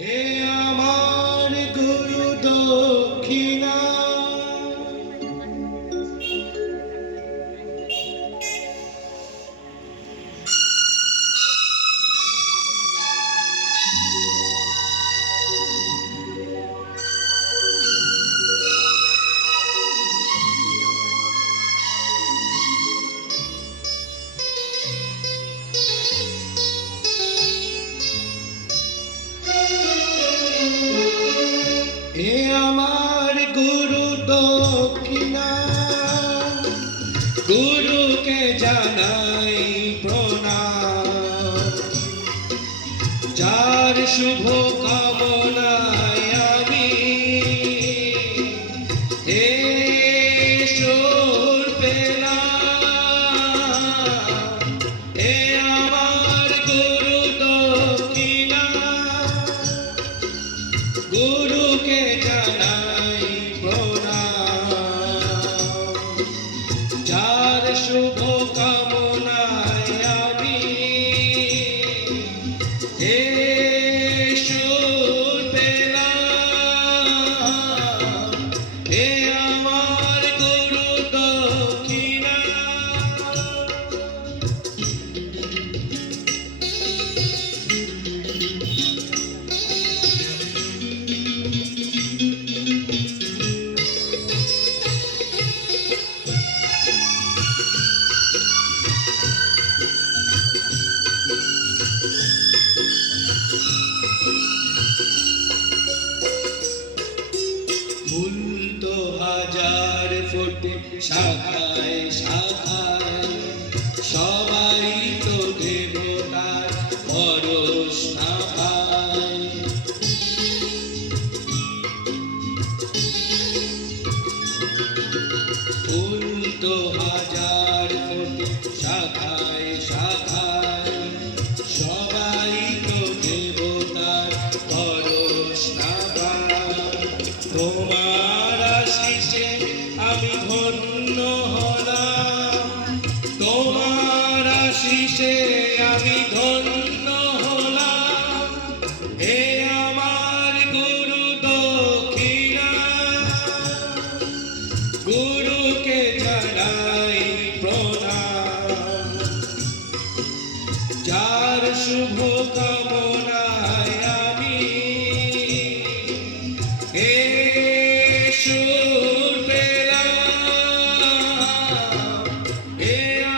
হে আমার গুরু দক্ষিণা, হে আমার গুরু দক্ষিণা, গুরুকে জানাই প্রণাম। যার শুভ কামনায় আমি এই সুর পেলাম। হে আমার গুরু দক্ষিণা, গুরুকে জানাই প্রণাম। যার শুভ কামনায় আমি এই সুর পেলাম। হে আমার গুরু দক্ষিণা, ফুল তো হাজার ফোটে শাখায় শাখায়, সবাই তো দেবতার পরশ না পায়। ফুল তো হাজার ফোটে শাখায় শাখায়, সবাই তো দেবতার পরশ না পায়। তোমার আশিসে আমি ধন্য হলাম, তোমার আশিসে আমি ধন্য হলাম। হে আমার গুরু দক্ষিণা, গুরুকে জানাই প্রণাম। যার শুভ কামনায় আমি এই সুর পেলাম। হে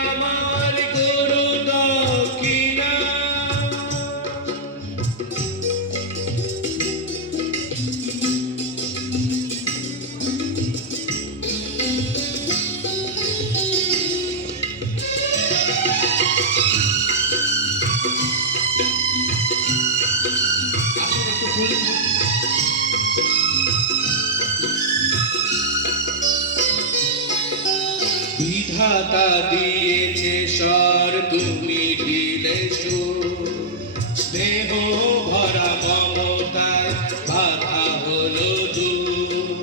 আমার গুরু দক্ষিণা, বিধাতা দিয়েছে স্বর, তুমি দিলে সুর। স্নেহ ভরা মমতায় বাধা হলো দূর।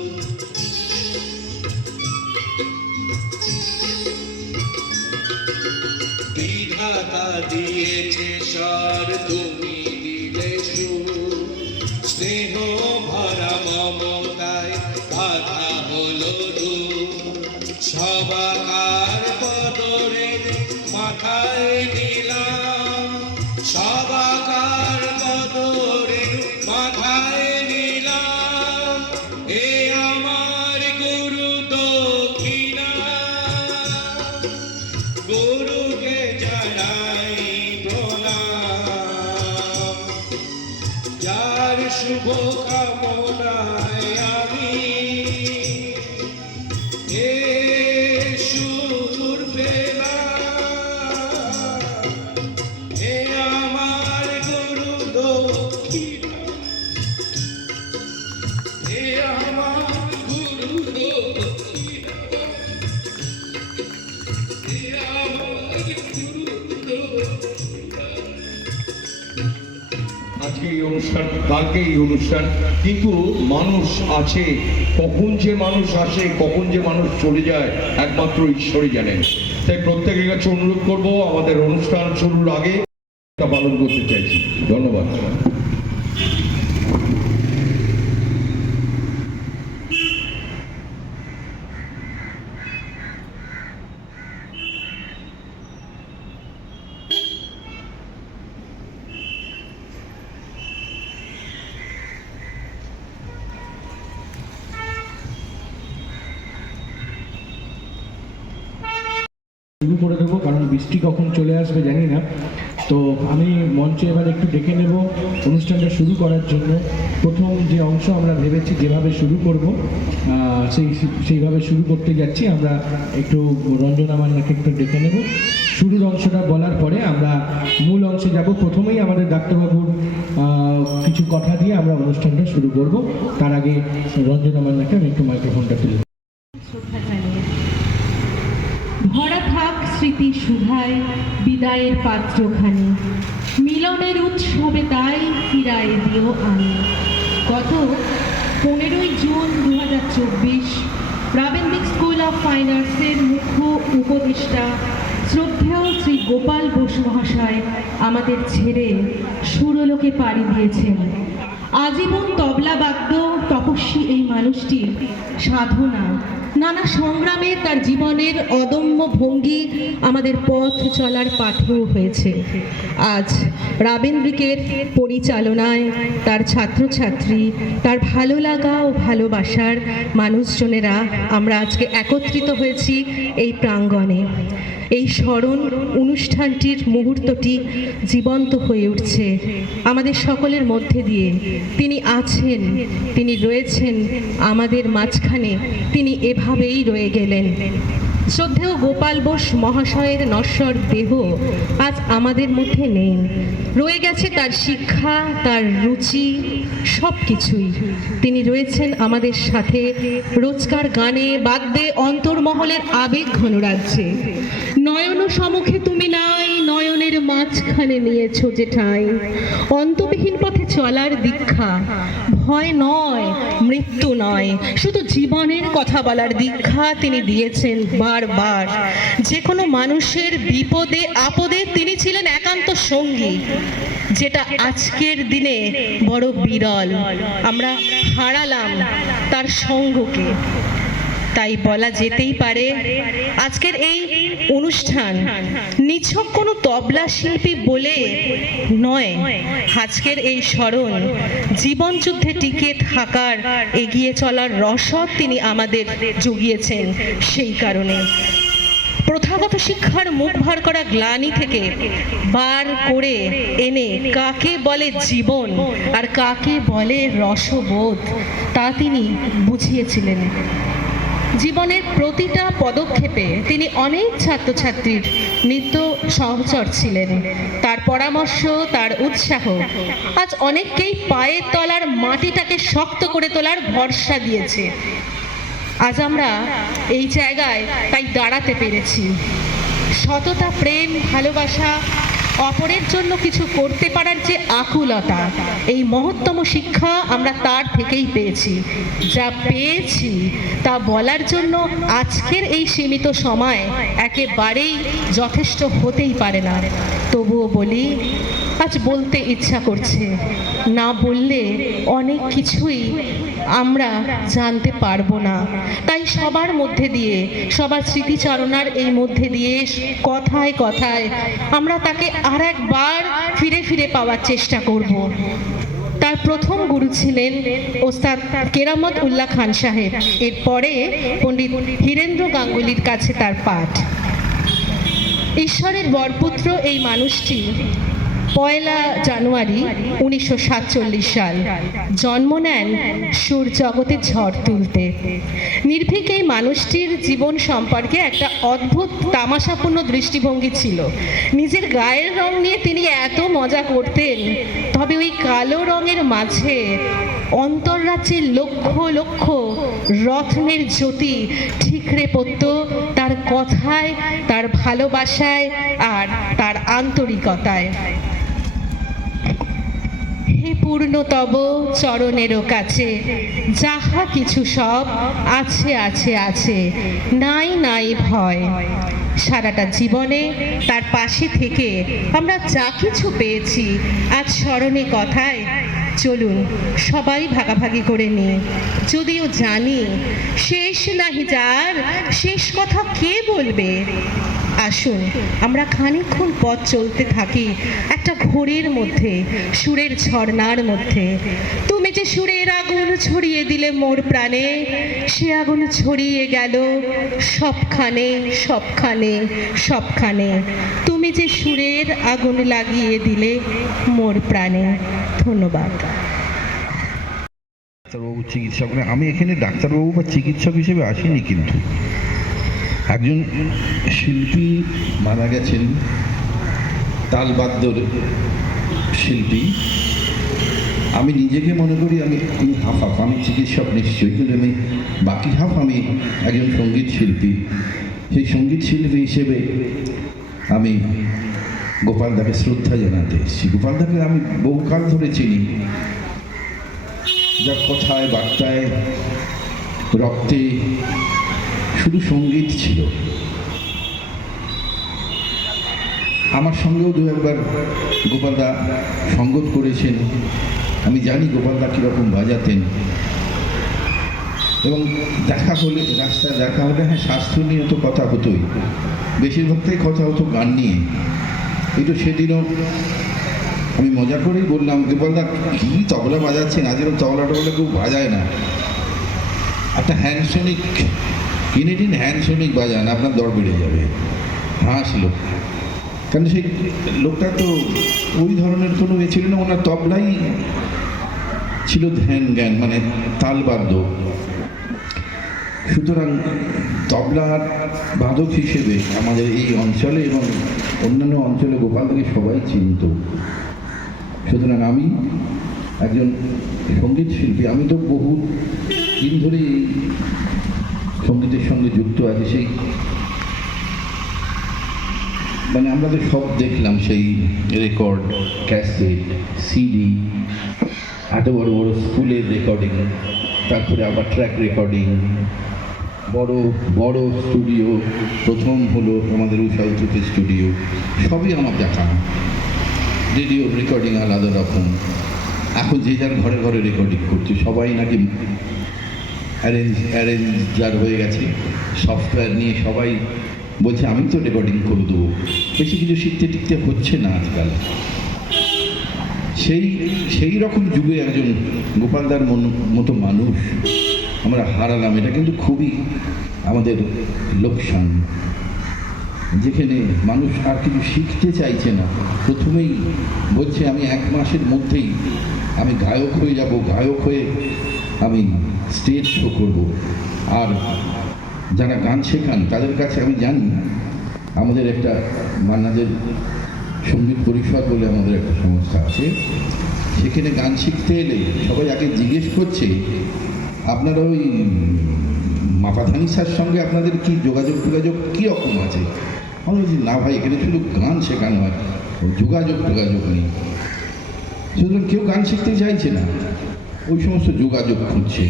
বিধাতা দিয়েছে স্বর, তুমি দিলে সুর। স্নেহ ভরা মমতায় বাধা হলো দূর। সবাকার বদরে মাথায় নিলাম, সবাকার বদরে মাথায় নিলাম। হে আমার গুরু দক্ষিণা, গুরুকে জানাই প্রণাম। যার শুভ কামনায় আমি এই সুর পেলাম। হে আমার গুরু দক্ষিণা, হে আমার গুরু দক্ষিণা, হে আমার গুরু দক্ষিণা। আজকে এই অনুষ্ঠান, কালকে এই অনুষ্ঠান, কিন্তু মানুষ আছে, কখন যে মানুষ আসে কখন যে মানুষ চলে যায় একমাত্র ঈশ্বরই জানেন। তাই প্রত্যেকের কাছে অনুরোধ করবো আমাদের অনুষ্ঠান শুরুর আগে পালন করতে চাইছি। ধন্যবাদ। শুরু করে দেবো, কারণ বৃষ্টি কখন চলে আসবে জানি না। তো আমি মঞ্চে এবার একটু ডেকে নেব অনুষ্ঠানটা শুরু করার জন্য। প্রথম যে অংশ আমরা ভেবেছি যেভাবে শুরু করব সেইভাবে শুরু করতে যাচ্ছি। আমরা একটু রঞ্জনা মান্নাকে একটু ডেকে নেব। শুরুর অংশটা বলার পরে আমরা মূল অংশে যাব। প্রথমেই আমাদের ডাক্তারবাবুর কিছু কথা দিয়ে আমরা অনুষ্ঠানটা শুরু করব। তার আগে রঞ্জনা মান্নাকে আমি একটু মাইক্রোফোনটা তুলে দেব। শ্রদ্ধা জানিয়ে ভরা থাক স্মৃতি শুভায় বিদায়ের পাত্রখানি, মিলনের উৎসবে তাই ফিরায় দিও আমি। গত 15ই জুন 2024 রাবেন্দ্রিক স্কুল অফ ফাইন আর্টসের মুখ্য উপদেষ্টা শ্রদ্ধেয় শ্রী গোপাল বোস মহাশয় আমাদের ছেড়ে সুরলোকে পাড়ি দিয়েছেন। আজীবন তবলাবাদ্য তপস্বী এই মানুষটির সাধনা, নানা সংগ্রামে তার জীবনের অদম্য ভঙ্গি আমাদের পথ চলার পাথেয় হয়েছে। আজ রাবেন্দ্রিকের পরিচালনায় তার ছাত্রছাত্রী, তার ভালো লাগা ও ভালোবাসার মানুষজনেরা আমরা আজকে একত্রিত হয়েছি এই প্রাঙ্গণে। এই স্মরণ অনুষ্ঠানটির মুহূর্তটি জীবন্ত হয়ে উঠছে আমাদের সকলের মধ্যে দিয়ে। তিনি আছেন, তিনি রয়েছেন আমাদের মাঝখানে, তিনি এভাবেই রয়ে গেলেন। শ্রদ্ধেয় গোপাল বোস মহাশয়ের নশ্বর দেহ আজ আমাদের মধ্যে নেই, রয়ে গেছে তার শিক্ষা, তার রুচি, সব কিছুই। তিনি রয়েছেন আমাদের সাথে রোজকার গানে বাদ্যে, অন্তর্মহলের আবেগ ঘন রাজ্যে। নয়ন সম্মুখে তুমি নাই, নয়নের মাঝখানে নিয়েছো যে ঠাঁই। অন্তবিহীন পথে চলার দীক্ষা, ভয় নয়, মৃত্যু নয়, শুধু জীবনের কথা বলার দীক্ষা তিনি দিয়েছেন বারবার। যে কোনো মানুষের বিপদে আপদে তিনি ছিলেন একান্ত সঙ্গী, যেটা আজকের দিনে বড় বিরল। আমরা হারালাম তার সঙ্গকে। তাই বলা যেতেই পারে আজকের এই অনুষ্ঠান নিছক কোনো তবলা শিল্পী বলে নয়। আজকের এই স্মরণ জীবন যুদ্ধে টিকে থাকার, এগিয়ে চলার রসদ তিনি আমাদের জুগিয়েছেন। সেই কারণে প্রথাগত শিক্ষার মুখ ভার করা গ্লানি থেকে বার করে এনে কাকে বলে জীবন আর কাকে বলে রসবোধ তা তিনি বুঝিয়েছিলেন। জীবনের প্রতিটা পদক্ষেপে তিনি অনেক ছাত্রছাত্রীর নিত্য সহচর ছিলেন। তার পরামর্শ, তার উৎসাহ আজ অনেককেই পায়ের তলার মাটিটাকে শক্ত করে তোলার ভরসা দিয়েছে। আজ আমরা এই জায়গায় তাই দাঁড়াতে পেরেছি। সততা, প্রেম, ভালোবাসা, অপরের জন্য কিছু করতে পারার যে আকুলতা, এই মহত্তম শিক্ষা আমরা তার থেকেই পেয়েছি। যা পেয়েছি তা বলার জন্য আজকের এই সীমিত সময় একেবারেই যথেষ্ট হতেই পারে না। তবুও বলি, আজ বলতে ইচ্ছা করছে। না বললে অনেক কিছুই আমরা জানতে পারবো না। তাই সবার মধ্যে দিয়ে, সবার স্মৃতিচারণার এই মধ্যে দিয়ে কথায় কথায় আমরা তাকে আর একবার ফিরে ফিরে পাওয়ার চেষ্টা করব। তার প্রথম গুরু ছিলেন ওস্তাদ কেরামত উল্লাহ খান সাহেব। এরপরে পণ্ডিত হীরেন্দ্র গাঙ্গুলির কাছে তার পাঠ। ঈশ্বরের বরপুত্র এই মানুষটি 1 জানুয়ারি 1947 সাল জন্ম নেন সুর জগতে ঝড় তুলতে। নির্ভীক এই মানুষটির জীবন সম্পর্কে একটা অদ্ভুত তামাশাপূর্ণ দৃষ্টিভঙ্গি ছিল। নিজের গায়ের রং নিয়ে তিনি এত মজা করতেন, তবে ওই কালো রঙের মাঝে অন্তর্রাজ্যের লক্ষ লক্ষ রত্নের জ্যোতি ঠিকরে পড়ত তার কথায়, তার ভালোবাসায় আর তার আন্তরিকতায়। হে পূর্ণতব চরণেরও কাছে যাহা কিছু সব আছে আছে আছে, নাই নাই ভয়। সারাটা জীবনে তার পাশে থেকে আমরা যা কিছু পেয়েছি আজ স্মরণে কথায় চলুন সবাই ভাগাভাগি করে নিই। যদিও জানি শেষ নাহি যার, শেষ কথা কে বলবে। আসুন আমরা খানিকক্ষণ পথ চলতে থাকি একটা ঘোরের মধ্যে, সুরের ঝর্ণার মধ্যে। তুমি যে সুরের আগুন ছড়িয়ে দিলে মোর প্রাণে, সে আগুন ছড়িয়ে গেল সবখানে সবখানে সবখানে। তুমি যে সুরের আগুন লাগিয়ে দিলে মোর প্রাণে। ধন্যবাদ। ডাক্তারবাবু চিকিৎসক না, আমি এখানে ডাক্তারবাবু বা চিকিৎসক হিসেবে আসিনি, কিন্তু একজন শিল্পী মারা গেছেন, তালবাদ্যর শিল্পী। আমি নিজেকে মনে করি আমি হাফ হাফ, আমি চিকিৎসক নিশ্চয়ই, কিন্তু আমি বাকি হাফ আমি একজন সঙ্গীত শিল্পী। সেই সঙ্গীত শিল্পী হিসেবে আমি গোপালদাকে শ্রদ্ধা জানাতে এসেছি। গোপালদাকে আমি বহুকাল ধরে চিনি, যার কথায় বার্তায় রক্তে শুধু সঙ্গীত ছিল। আমার সঙ্গেও দু একবার গোপালদা সঙ্গত করেছেন। আমি জানি গোপালদা কীরকম বাজাতেন, এবং দেখা হলে, রাস্তায় দেখা হলে, হ্যাঁ স্বাস্থ্য নিয়ে তো কথা হতোই, বেশিরভাগটাই কথা হতো গান নিয়ে। এই তো সেদিনও আমি মজা করেই বললাম, গোপালদা কী তবলা বাজাচ্ছেন, আজের তবলা টবলা কেউ বাজায় না, একটা হ্যান্ডসোনিক কিনে দিন, হ্যান্ডসোনিক বাজান, আপনার দর বেড়ে যাবে। হাসলো, কারণ সেই লোকটা তো ওই ধরনের কোনো এ ছিল না, ওনার তবলাই ছিল ধ্যান জ্ঞান, মানে তালবাদ্য। সুতরাং তবলার বাদক হিসেবে আমাদের এই অঞ্চলে এবং অন্যান্য অঞ্চলে গোপালদাকে সবাই চিনত। সুতরাং আমি একজন সঙ্গীত শিল্পী, আমি তো বহু দিন ধরেই সঙ্গীতের সঙ্গে যুক্ত আছি। সেই মানে আমরা তো সব দেখলাম, সেই রেকর্ড, ক্যাসেট, সিডি, এত বড় বড় স্কুলের রেকর্ডিং, তারপরে আবার ট্র্যাক রেকর্ডিং, বড় বড় স্টুডিও, প্রথম হলো আমাদের উষা স্টুডিও, সবই আমার দেখা। রেডিও রেকর্ডিং আলাদা রকম, এখন যে যার ঘরে ঘরে রেকর্ডিং করছে, সবাই নাকি অ্যারেঞ্জার হয়ে গেছে, সফটওয়্যার নিয়ে সবাই বলছে আমি তো রেকর্ডিং করে দেবো। বেশি কিছু শিখতে টিখতে হচ্ছে না আজকাল। সেই রকম যুগে একজন গোপালদার মতো মানুষ আমরা হারালাম, এটা কিন্তু খুবই আমাদের লোকসান। যেখানে মানুষ আর কিছু শিখতে চাইছে না, প্রথমেই বলছে আমি 1 মাসের মধ্যেই আমি গায়ক হয়ে যাব, গায়ক হয়ে আমি স্টেজ শো করব। আর যারা গান শেখান তাদের কাছে আমি জানি, আমাদের একটা মান্নাদের সঙ্গীত পরিষদ বলে আমাদের একটা সংস্থা আছে, সেখানে গান শিখতে এলে সবাই আগে জিজ্ঞেস করছে আপনারা ওই মাপাধানি স্যার সঙ্গে আপনাদের কি যোগাযোগ কীরকম আছে। আমি বলছি না ভাই, এখানে শুধু গান শেখানো হয়, যোগাযোগ নেই। সুতরাং কেউ গান শিখতে চাইছে না, ওই সমস্ত যোগাযোগ খুঁজছে।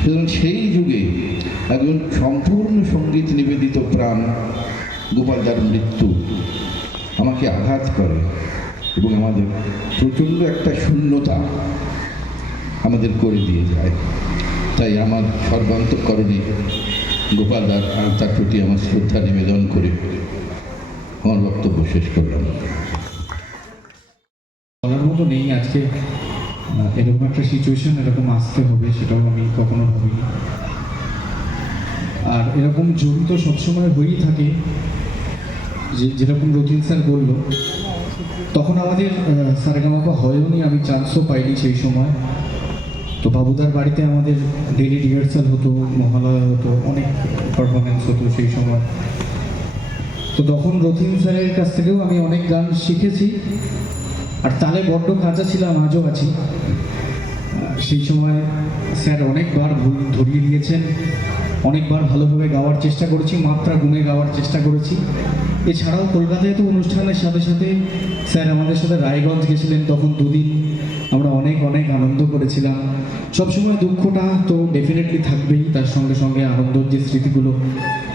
সুতরাং সেই যুগে একজন সম্পূর্ণ সঙ্গীত নিবেদিত প্রাণ গোপালদার মৃত্যু আমাকে আঘাত করে, এবং আমাদের প্রচণ্ড একটা শূন্যতা আমাদের করে দিয়ে যায়। তাই আমার সর্বান্তঃকরণে গোপালদার আর তার প্রতি আমার শ্রদ্ধা নিবেদন করে আমার বক্তব্য শেষ করলাম। বলার মতো নেই আজকে এরকম একটা সিচুয়েশন এরকম আসতে হবে, সেটাও আমি কখনো ভাবিনি। আর এরকম জমি তো সবসময় হয়েই থাকে, যেরকম রতিন স্যার বলল, তখন আমাদের সারেগামাপা হয়ওনি, আমি চান্সও পাইনি সেই সময়। তো বাবুদার বাড়িতে আমাদের ডেলি রিহার্সাল হতো, মহালয়া হতো, অনেক পারফরমেন্স হতো সেই সময়। তো তখন রতিন স্যারের কাছ থেকেও আমি অনেক গান শিখেছি, আর তালে বড্ড কাঁচা ছিলাম, আজও আছি। সেই সময় স্যার অনেকবার ভুল ধরিয়ে দিয়েছেন, অনেকবার ভালোভাবে গাওয়ার চেষ্টা করেছি, মাত্রা গুণে গাওয়ার চেষ্টা করেছি। এছাড়াও কলকাতায় তো অনুষ্ঠানের সাথে সাথে স্যার আমাদের সাথে রায়গঞ্জ গেছিলেন, তখন 2 দিন আমরা অনেক আনন্দ করেছিলাম। সবসময় দুঃখটা তো ডেফিনেটলি থাকবেই, তার সঙ্গে সঙ্গে আনন্দের যে স্মৃতিগুলো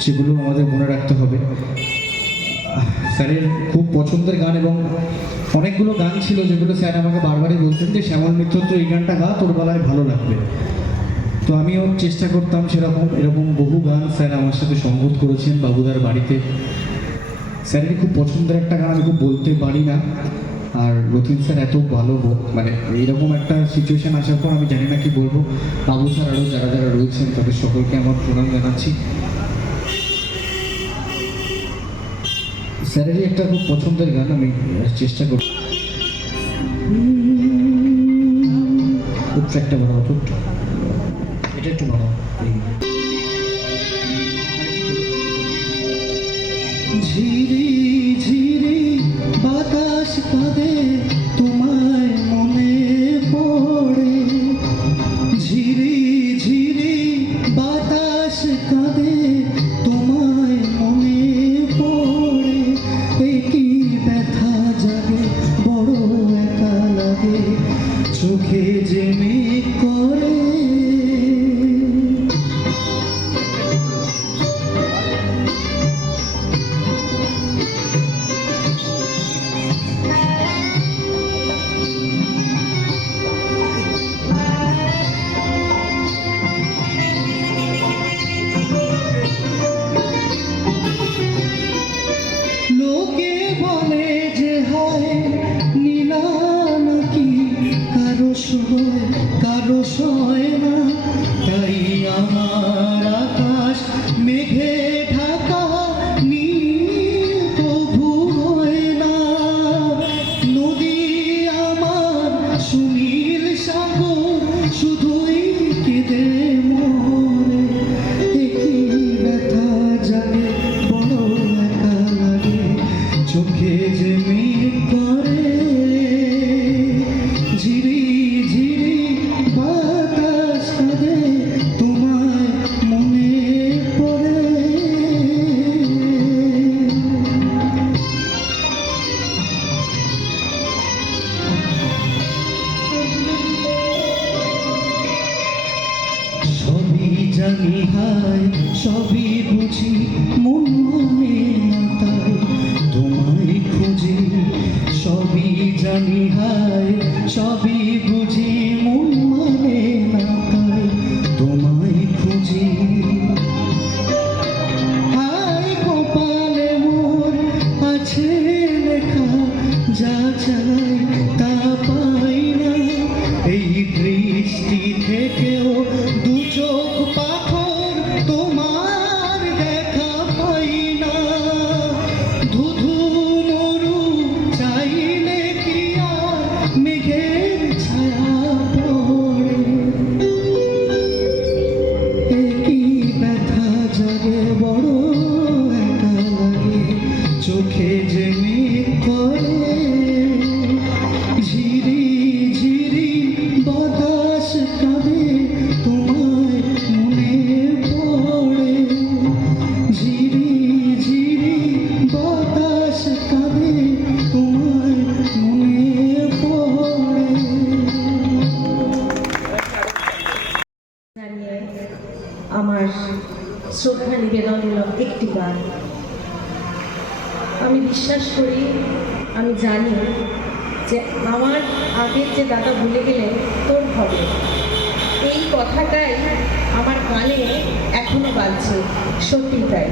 সেগুলো আমাদের মনে রাখতে হবে। স্যারের খুব পছন্দের গান, এবং অনেকগুলো গান ছিল যেগুলো স্যার আমাকে বারবারই বলতেন যে শ্যামল মিত্র তো এই গানটা গা, তোর গলায় ভালো লাগবে। তো আমিও চেষ্টা করতাম সেরকম। এরকম বহু গান স্যার আমার সাথে সঙ্গত করেছেন বাবুদার বাড়িতে। স্যারেরই খুব পছন্দের একটা গান, আমি খুব বলতে পারি না। আর রথিন স্যার এত ভালো মানে এইরকম একটা সিচুয়েশন আসার পর আমি জানি না কি বলবো। বাবু স্যার আরও যারা যারা রয়েছেন তাদের সকলকে আমার প্রণাম জানাচ্ছি। স্যারেরই একটা খুব পছন্দের গান, আমি চেষ্টা করি। ট্র্যাকটা বানাবো, এটা একটু বানাবো। ঝিরি ঝিরি বাতাস কাঁদে তোমায় মনে পড়ে, ঝিরি ঝিরি বাতাস কাঁদে তোমায় মনে পড়ে, একই ব্যথা জাগে বড় একা লাগে, চোখে যে মেঘ করে। লোকে বলে যে হয় নীলা নাকি কারো সয় না, তাই আমার আকাশ মেঘে ঢাকা নীল প্রভু হয় না, নদী আমার সুনীল সাগর শুধুই কেঁদে মরে, একই ব্যথা জাগে বড় একা লাগে, চোখে যে মেঘ করে। ঝিরি ঝিরি বাতাস কাঁদে তোমায় মনে পড়ে। সবই জানি হায় সবই বুঝি মন মানে না তাই তোমায় খুঁজি, সবই জানি হায় সবই বুঝি মন মানে না তাই তোমায় খুঁজি। হায় কপালে মোর আছে লেখা, যা চাই তা পাই না, এই দৃষ্টি থেকেও দু চোখ পাথর তোমার দেখা পাই না, ধুধু মরু চাইলে কি আর মেঘের ছায়া পড়ে, একই ব্যথা জাগে বড় একা লাগে, চোখে যে মেঘ করে। ঝিরি ঝিরি বাতাস কাঁদে তোমায় মনে পড়ে, ঝিরি ঝিরি বাতাস কাঁদে তোমায় মনে পড়ে। জানিয়ে আমার শ্রদ্ধা নিবেদনমূলক একটি গান। আমি বিশ্বাস করি, আমি জানি যে আমার আগের যে দাদা ভুলে গেলেন তোর হবে, এই কথাটাই আমার কানে এখনো বাজছে। সত্যি তাই,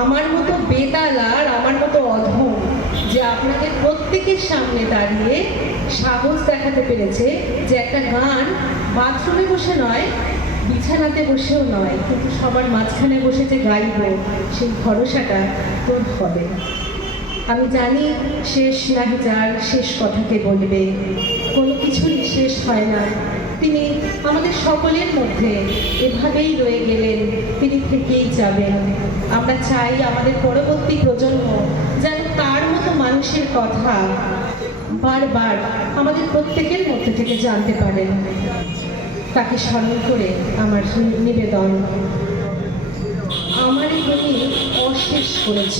আমার মতো বেতালার, আমার মতো অধম যে আপনাদের প্রত্যেকের সামনে দাঁড়িয়ে সাহস দেখাতে পেরেছে যে একটা গান বাথরুমে বসে নয়, বিছানাতে বসেও নয়, কিন্তু সবার মাঝখানে বসে যে গাইব, সেই ভরসাটা তোর হবে। আমি জানি শেষ নাহি যার শেষ কথাকে বলবে, কোনো কিছুরই শেষ হয় না। তিনি আমাদের সকলের মধ্যে এভাবেই রয়ে গেলেন, তিনি থেকেই যাবেন। আমরা চাই আমাদের পরবর্তী প্রজন্ম যেন তার মতো মানুষের কথা বারবার আমাদের প্রত্যেকের মধ্যে থেকে জানতে পারেন। তাকে স্মরণ করে আমার নিবেদন। আমারই তুমি অশেষ করেছ,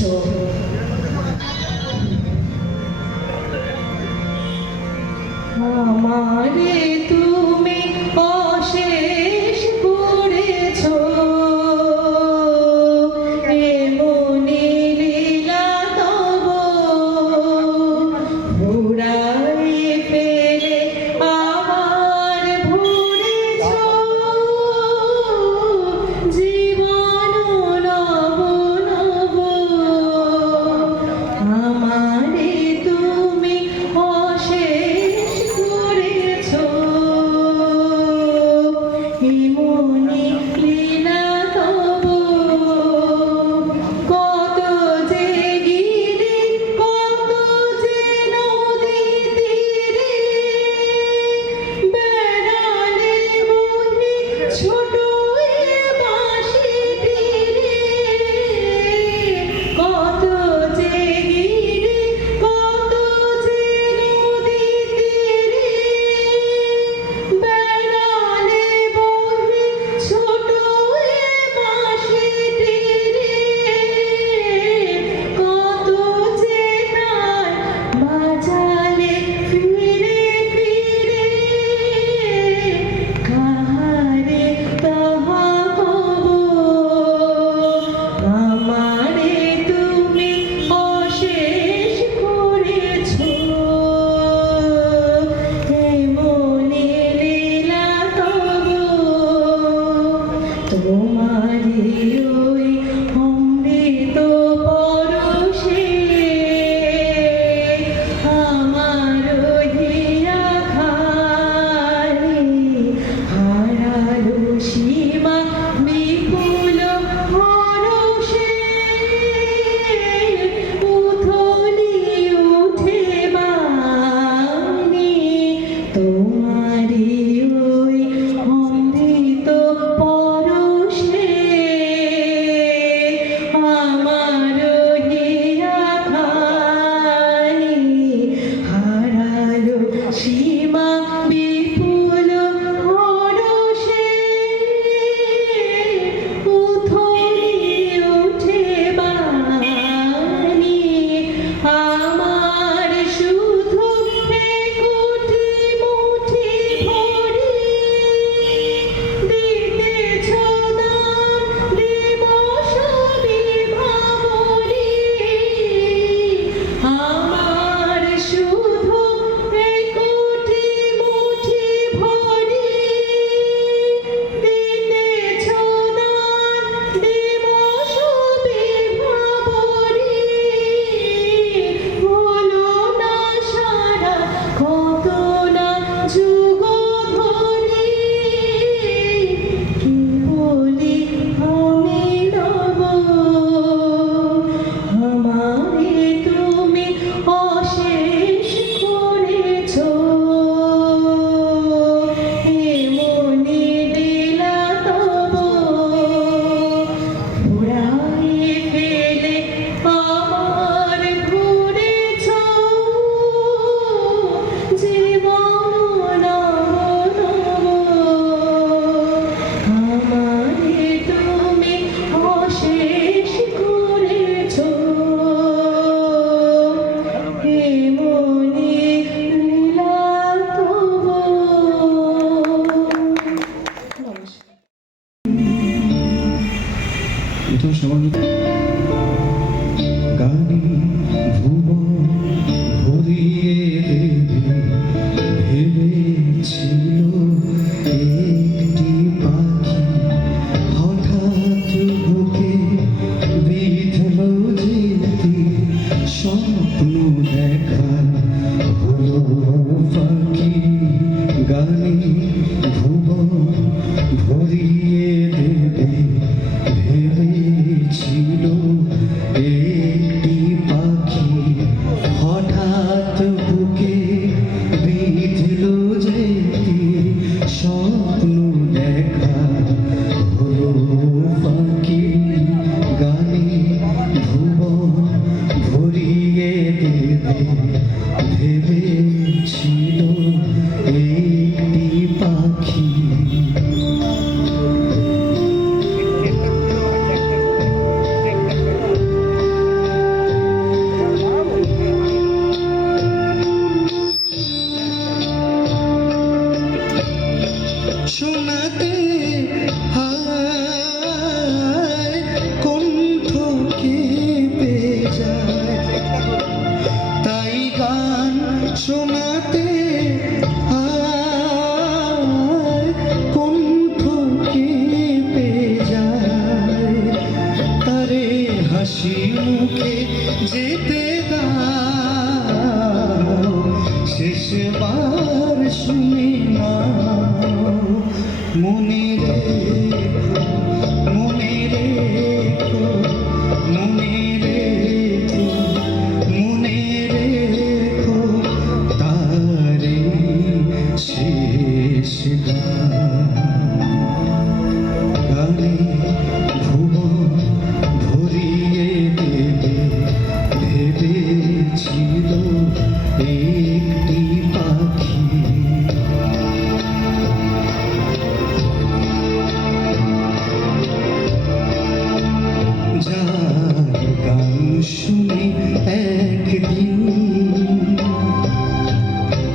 আমারে তুমি অশেষ করেছ, এমনি লীলা তব ঘুরাই ফেলে আমার ভুলেছ, জীবন নব নব সবার মিলে গানে ভুবন ভরিয়ে দেবে ভেবেছিল একটি পাখি হঠাৎ বুকে বিঁধল যেতে স্বপ্ন দেখা হলো পাখি গানে ভুবন ভরিয়ে দেবে ভেবেছিল একটি পাখি হঠাৎ বুকে বিঁধল যেতে স্বপ্ন দেখা হলো পাখি গানে ভুবন ভরিয়ে দেবে ভেবেছিল একটি পাখি। শোনাতে হায় কণ্ঠ কেঁপে যায়, তাই গান শোনাতে হায় কণ্ঠ কেঁপে যায়, তারে হাসি মুখে যেতে দাও শেষবার শুনে না মনে রেখো মনে রেখো মনে রেখো মনে রেখো তারে শেষ গানে ভুবন ভরিয়ে দেবে ভেবেছিল একটি পাখি। যার গান শুনে একদিন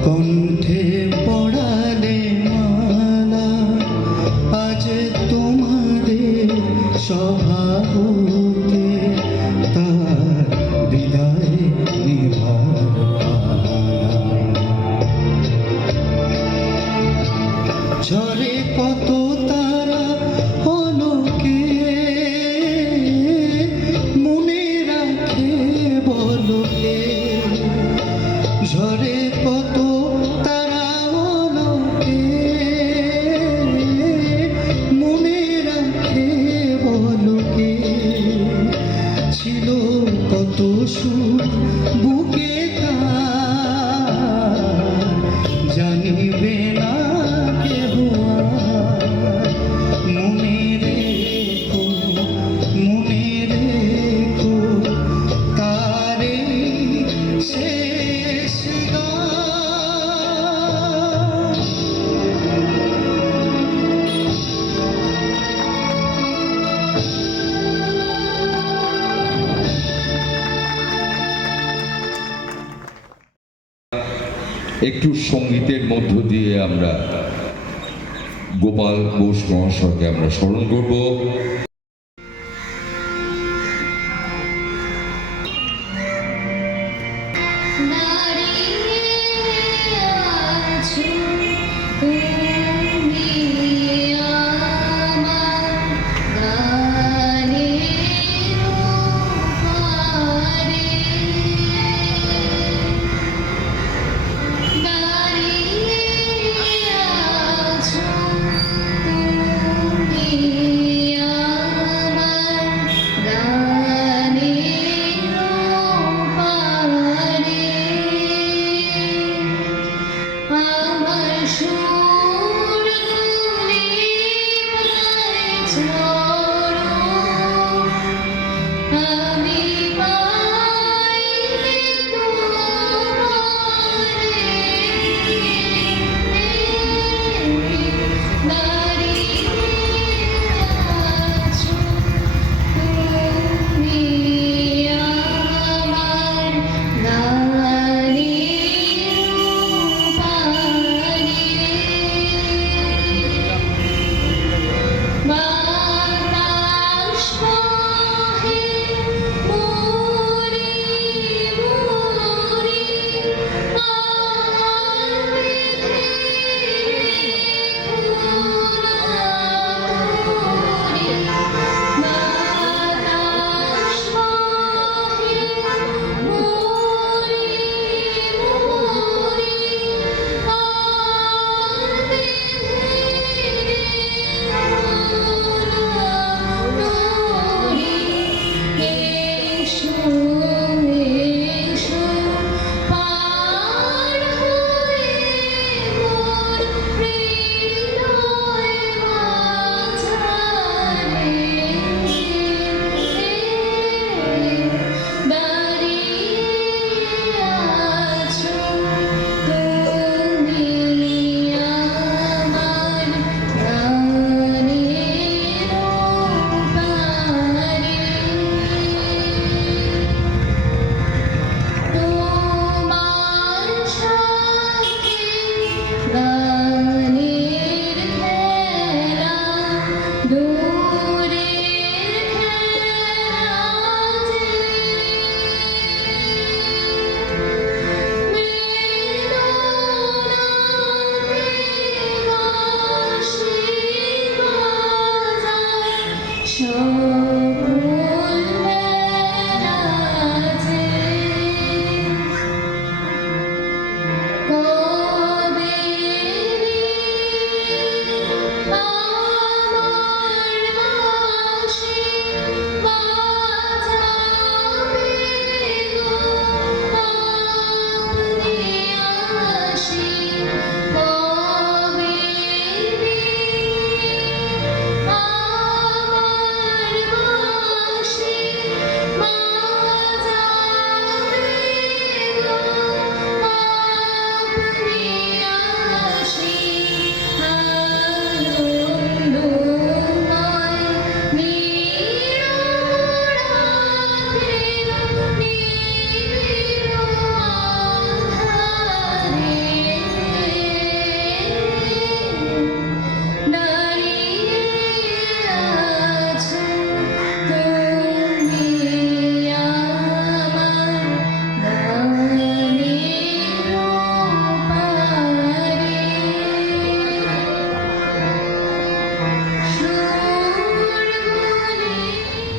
কণ্ঠে পড়ালে মালা, আজ তোমাদের সভা হতে তার বিদায় নিভার ঝরে কত তারা হলোকে মনে রাখে বলকে, ঝরে কত তারা হলোকে মনে রাখে বলকে, ছিল কত সুখ বুকে তার জানিবে না কেহ আর। মনে রেখো মনে রেখো তারে শেষ গান। একটু সঙ্গীতের মধ্য দিয়ে আমরা গোপাল ঘোষ মহাশয়কে আমরা স্মরণ করব। দাঁড়িয়ে আছো তুমি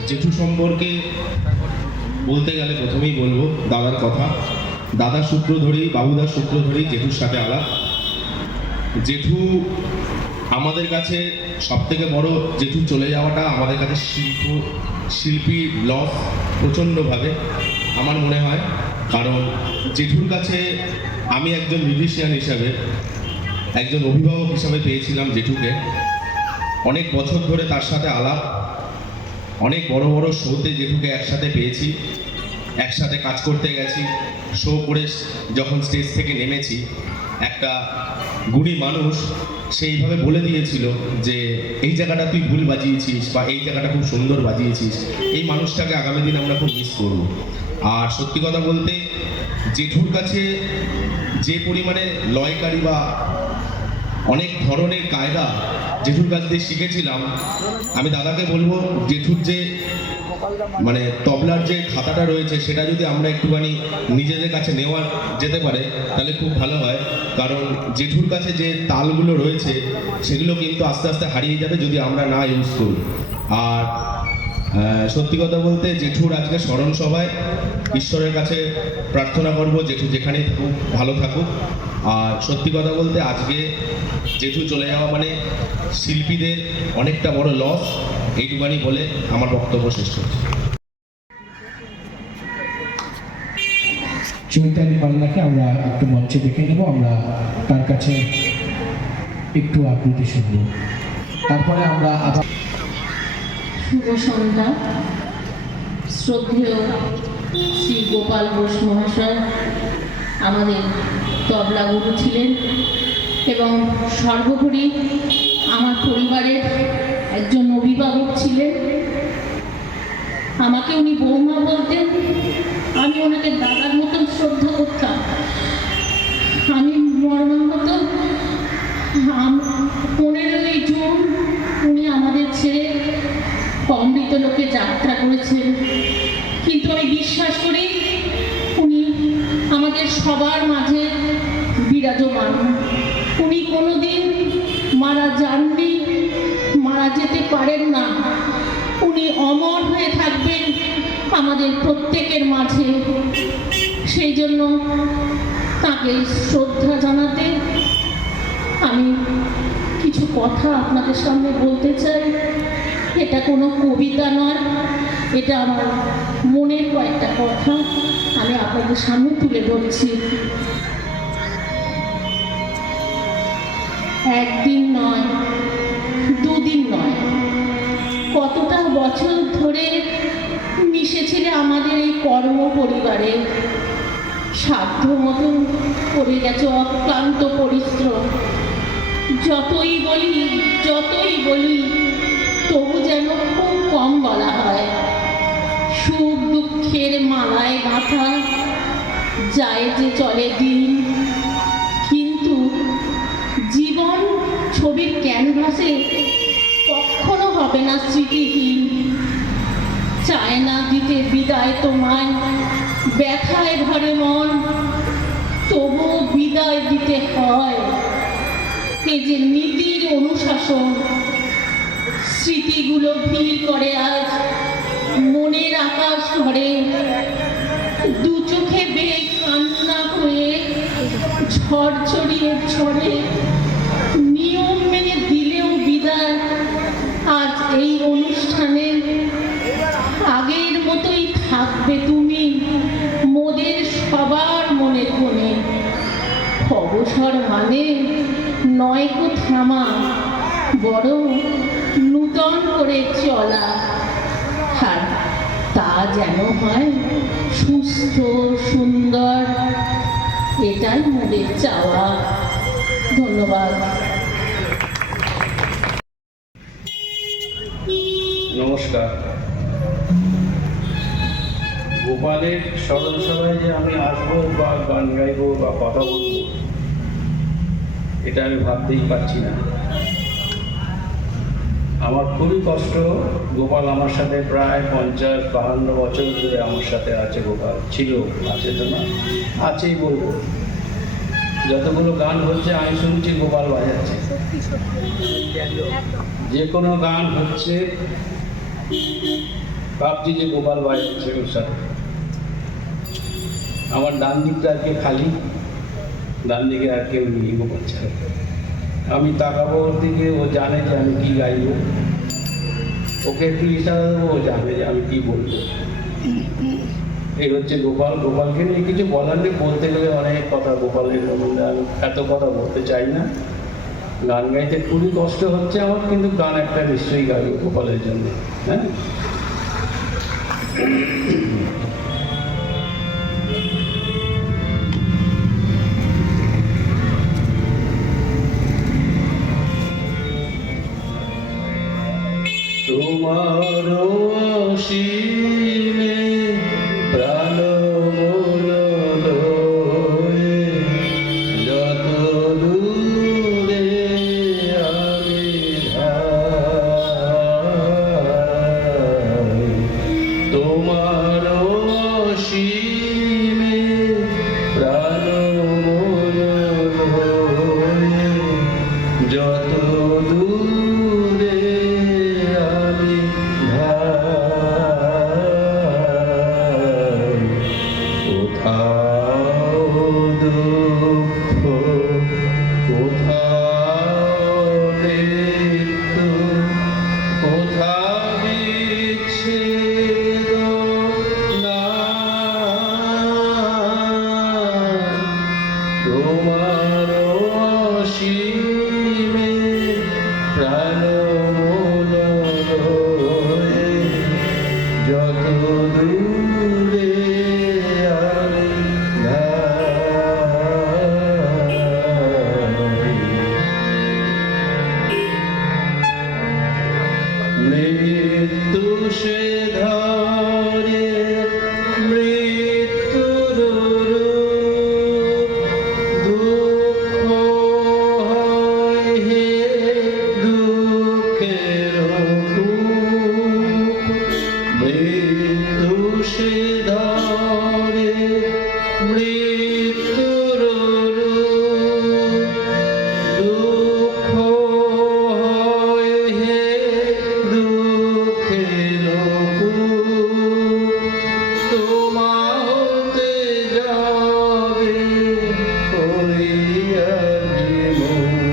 জেঠু সম্পর্কে বলতে গেলে প্রথমেই বলবো দাদার কথা। দাদার সূত্র ধরেই, বাবুদার সূত্র ধরেই জেঠুর সাথে আলাপ। জেঠু আমাদের কাছে সবথেকে বড়, জেঠু চলে যাওয়াটা আমাদের কাছে শিল্পী লস প্রচণ্ডভাবে আমার মনে হয়। কারণ জেঠুর কাছে আমি একজন মিউজিশিয়ান হিসাবে, একজন অভিভাবক হিসাবে পেয়েছিলাম জেঠুকে। অনেক বছর ধরে তার সাথে আলাপ, অনেক বড় বড় শোতে জেঠুকে একসাথে পেয়েছি, একসাথে কাজ করতে গেছি। শো করে যখন স্টেজ থেকে নেমেছি, একটা গুণী মানুষ সেইভাবে বলে দিয়েছিল যে এই জায়গাটা তুই ভুল বাজিয়েছিস বা এই জায়গাটা খুব সুন্দর বাজিয়েছিস। এই মানুষটাকে আগামী দিন আমরা খুব মিস করব। আর সত্যি কথা বলতে জেঠুর কাছে যে পরিমাণে লয়কারি বা অনেক ধরনের কায়দা জেঠুর কাছ দিয়ে শিখেছিলাম, আমি দাদাকে বলবো জেঠুর যে মানে তবলার যে খাতাটা রয়েছে সেটা যদি আমরা একটুখানি নিজেদের কাছে নেওয়া যেতে পারে তাহলে খুব ভালো হয়। কারণ জেঠুর কাছে যে তালগুলো রয়েছে সেগুলো কিন্তু আস্তে আস্তে হারিয়ে যাবে যদি আমরা না ইউজ করি। আর সত্যি কথা বলতে জেঠুর আজকে স্মরণ সভায় ঈশ্বরের কাছে প্রার্থনা করব জেঠু যেখানে থাকুক ভালো থাকুক। আর সত্যি কথা বলতে আজকে জেঠু চলে যাওয়া মানে শিল্পীদের অনেকটা বড় লস, এইটুখানি বলে আমার বক্তব্য শেষ করছি। চৈতালি পাল্লাকে আমরা একটু মঞ্চে দেখে নেব, আমরা তার কাছে একটু আবৃত্তি শুনব, তারপরে আমরা আবার শুভ সন্ধ্যা। শ্রদ্ধেয় শ্রী গোপাল বোস মহাশয় আমাদের তবলা গুরু ছিলেন এবং সর্বোপরি আমার পরিবারের একজন অভিভাবক ছিলেন। আমাকে উনি বৌমা বলতেন, আমি ওনাকে দাদার মতন শ্রদ্ধা করতাম। আমি মর্মাহত 15ই জুন উনি আমাদের ছেড়ে অমৃতলোকে যাত্রা করেছেন, কিন্তু আমি বিশ্বাস করি উনি আমাদের সবার মাঝে বিরাজমান। উনি কোনোদিন মারা যাননি, মারা যেতে পারেন না। উনি অমর হয়ে থাকবেন আমাদের প্রত্যেকের মাঝে। সেই জন্য তাকে শ্রদ্ধা জানাতে আমি কিছু কথা আপনাদের সামনে বলতে চাই। এটা কোনো কবিতা নয়, এটা আমার মনের কয়েকটা কথা আমি আপনাদের সামনে তুলে ধরছি। একদিন নয়, দুদিন নয়, কতটা বছর ধরে মিশেছিলে আমাদের এই কর্ম পরিবারে। সাধ্য মতন করে গেছে অক্লান্ত পরিশ্রম। যতই বলি তবু যেন খুব কম বলা হয়। সুখ দুঃখের মালায় গাঁথা যায় যে চলে দিন, কিন্তু জীবন ছবির ক্যানভাসে কখনো হবে না স্মৃতিহীন। চায় না দিতে বিদায় তোমায়, ব্যথায় ভরে মন, তবু বিদায় দিতে হয়। এ যে নীতির অনুশাসন, স্মৃতিগুলো ভিড় করে আজ মনের আকাশ ঘরে। দু চোখে বেয়ে কান্না হয়ে ঝড় ছড়িয়ে ঝরে, নিয়ম মেনে দিলেও বিদায় আজ এই অনুষ্ঠানে। আগের মতোই থাকবে তুমি মোদের সবার মনে কোণে। অবসর মানে নয় গো থামা, বরং নূতন করে চলা। আর তা যেন হয় সুস্থ সুন্দর, এটাই মোদের চাওয়া। ধন্যবাদ। নমস্কার। গোপালের স্মরণ সভায় যে আমি আসবো বা গান গাইবো বা কথা বলবো, এটা আমি ভাবতেই পারছি না। আমার খুবই কষ্ট। গোপাল আমার সাথে প্রায় 50-52 বছর ধরে আমার সাথে আছে। গোপাল ছিল, আছে তো না, আছেই বলবো। যতগুলো গান হচ্ছে আমি শুনছি গোপাল বাজাচ্ছে। যে কোনো গান হচ্ছে ভাবছি যে গোপাল ভাই আছে ওর সাথে। আমার ডান দিকটা আর কি খালি, ডান দিকে আর কেউ নেই গোপাল ছাড়া। আমি তাকাবো ওর দিকে, ও জানে যে আমি কী গাইব, ওকে একটু ইশারা দেবো, ও জানে যে আমি কী বলবো। এই হচ্ছে গোপাল। গোপালকে নিয়ে কিছু বলার নেই, বলতে গেলে অনেক কথা গোপালের সম্বন্ধে, আমি এত কথা বলতে চাই না। গান গাইতে খুবই কষ্ট হচ্ছে আমার, কিন্তু গান একটা নিশ্চয়ই গাইব গোপালের জন্য। হ্যাঁ, তোমার অসীমে প্রাণ মন লয়ে, যত দূরে আমি ধাই, তোমার অসীমে প্রাণ মন লয়ে, যত দূরে আমি ধাই, কোথাও দুঃখ, কোথাও মৃত্যু, কোথাও বিচ্ছেদ নাই, তোমার অসীমে প্রাণ মন লয়ে, যত দূরে আমি ধাই। মৃত্যু সে ধরে মৃত্যুর রূপ, দুঃখ হয় হে দুঃখের রূপ, মৃত্যু সে ধরে মৃত্যুর রূপ, দুঃখ হয় হে দুঃখের রূপ, তোমা হতে যাবে করিয়া জীবন,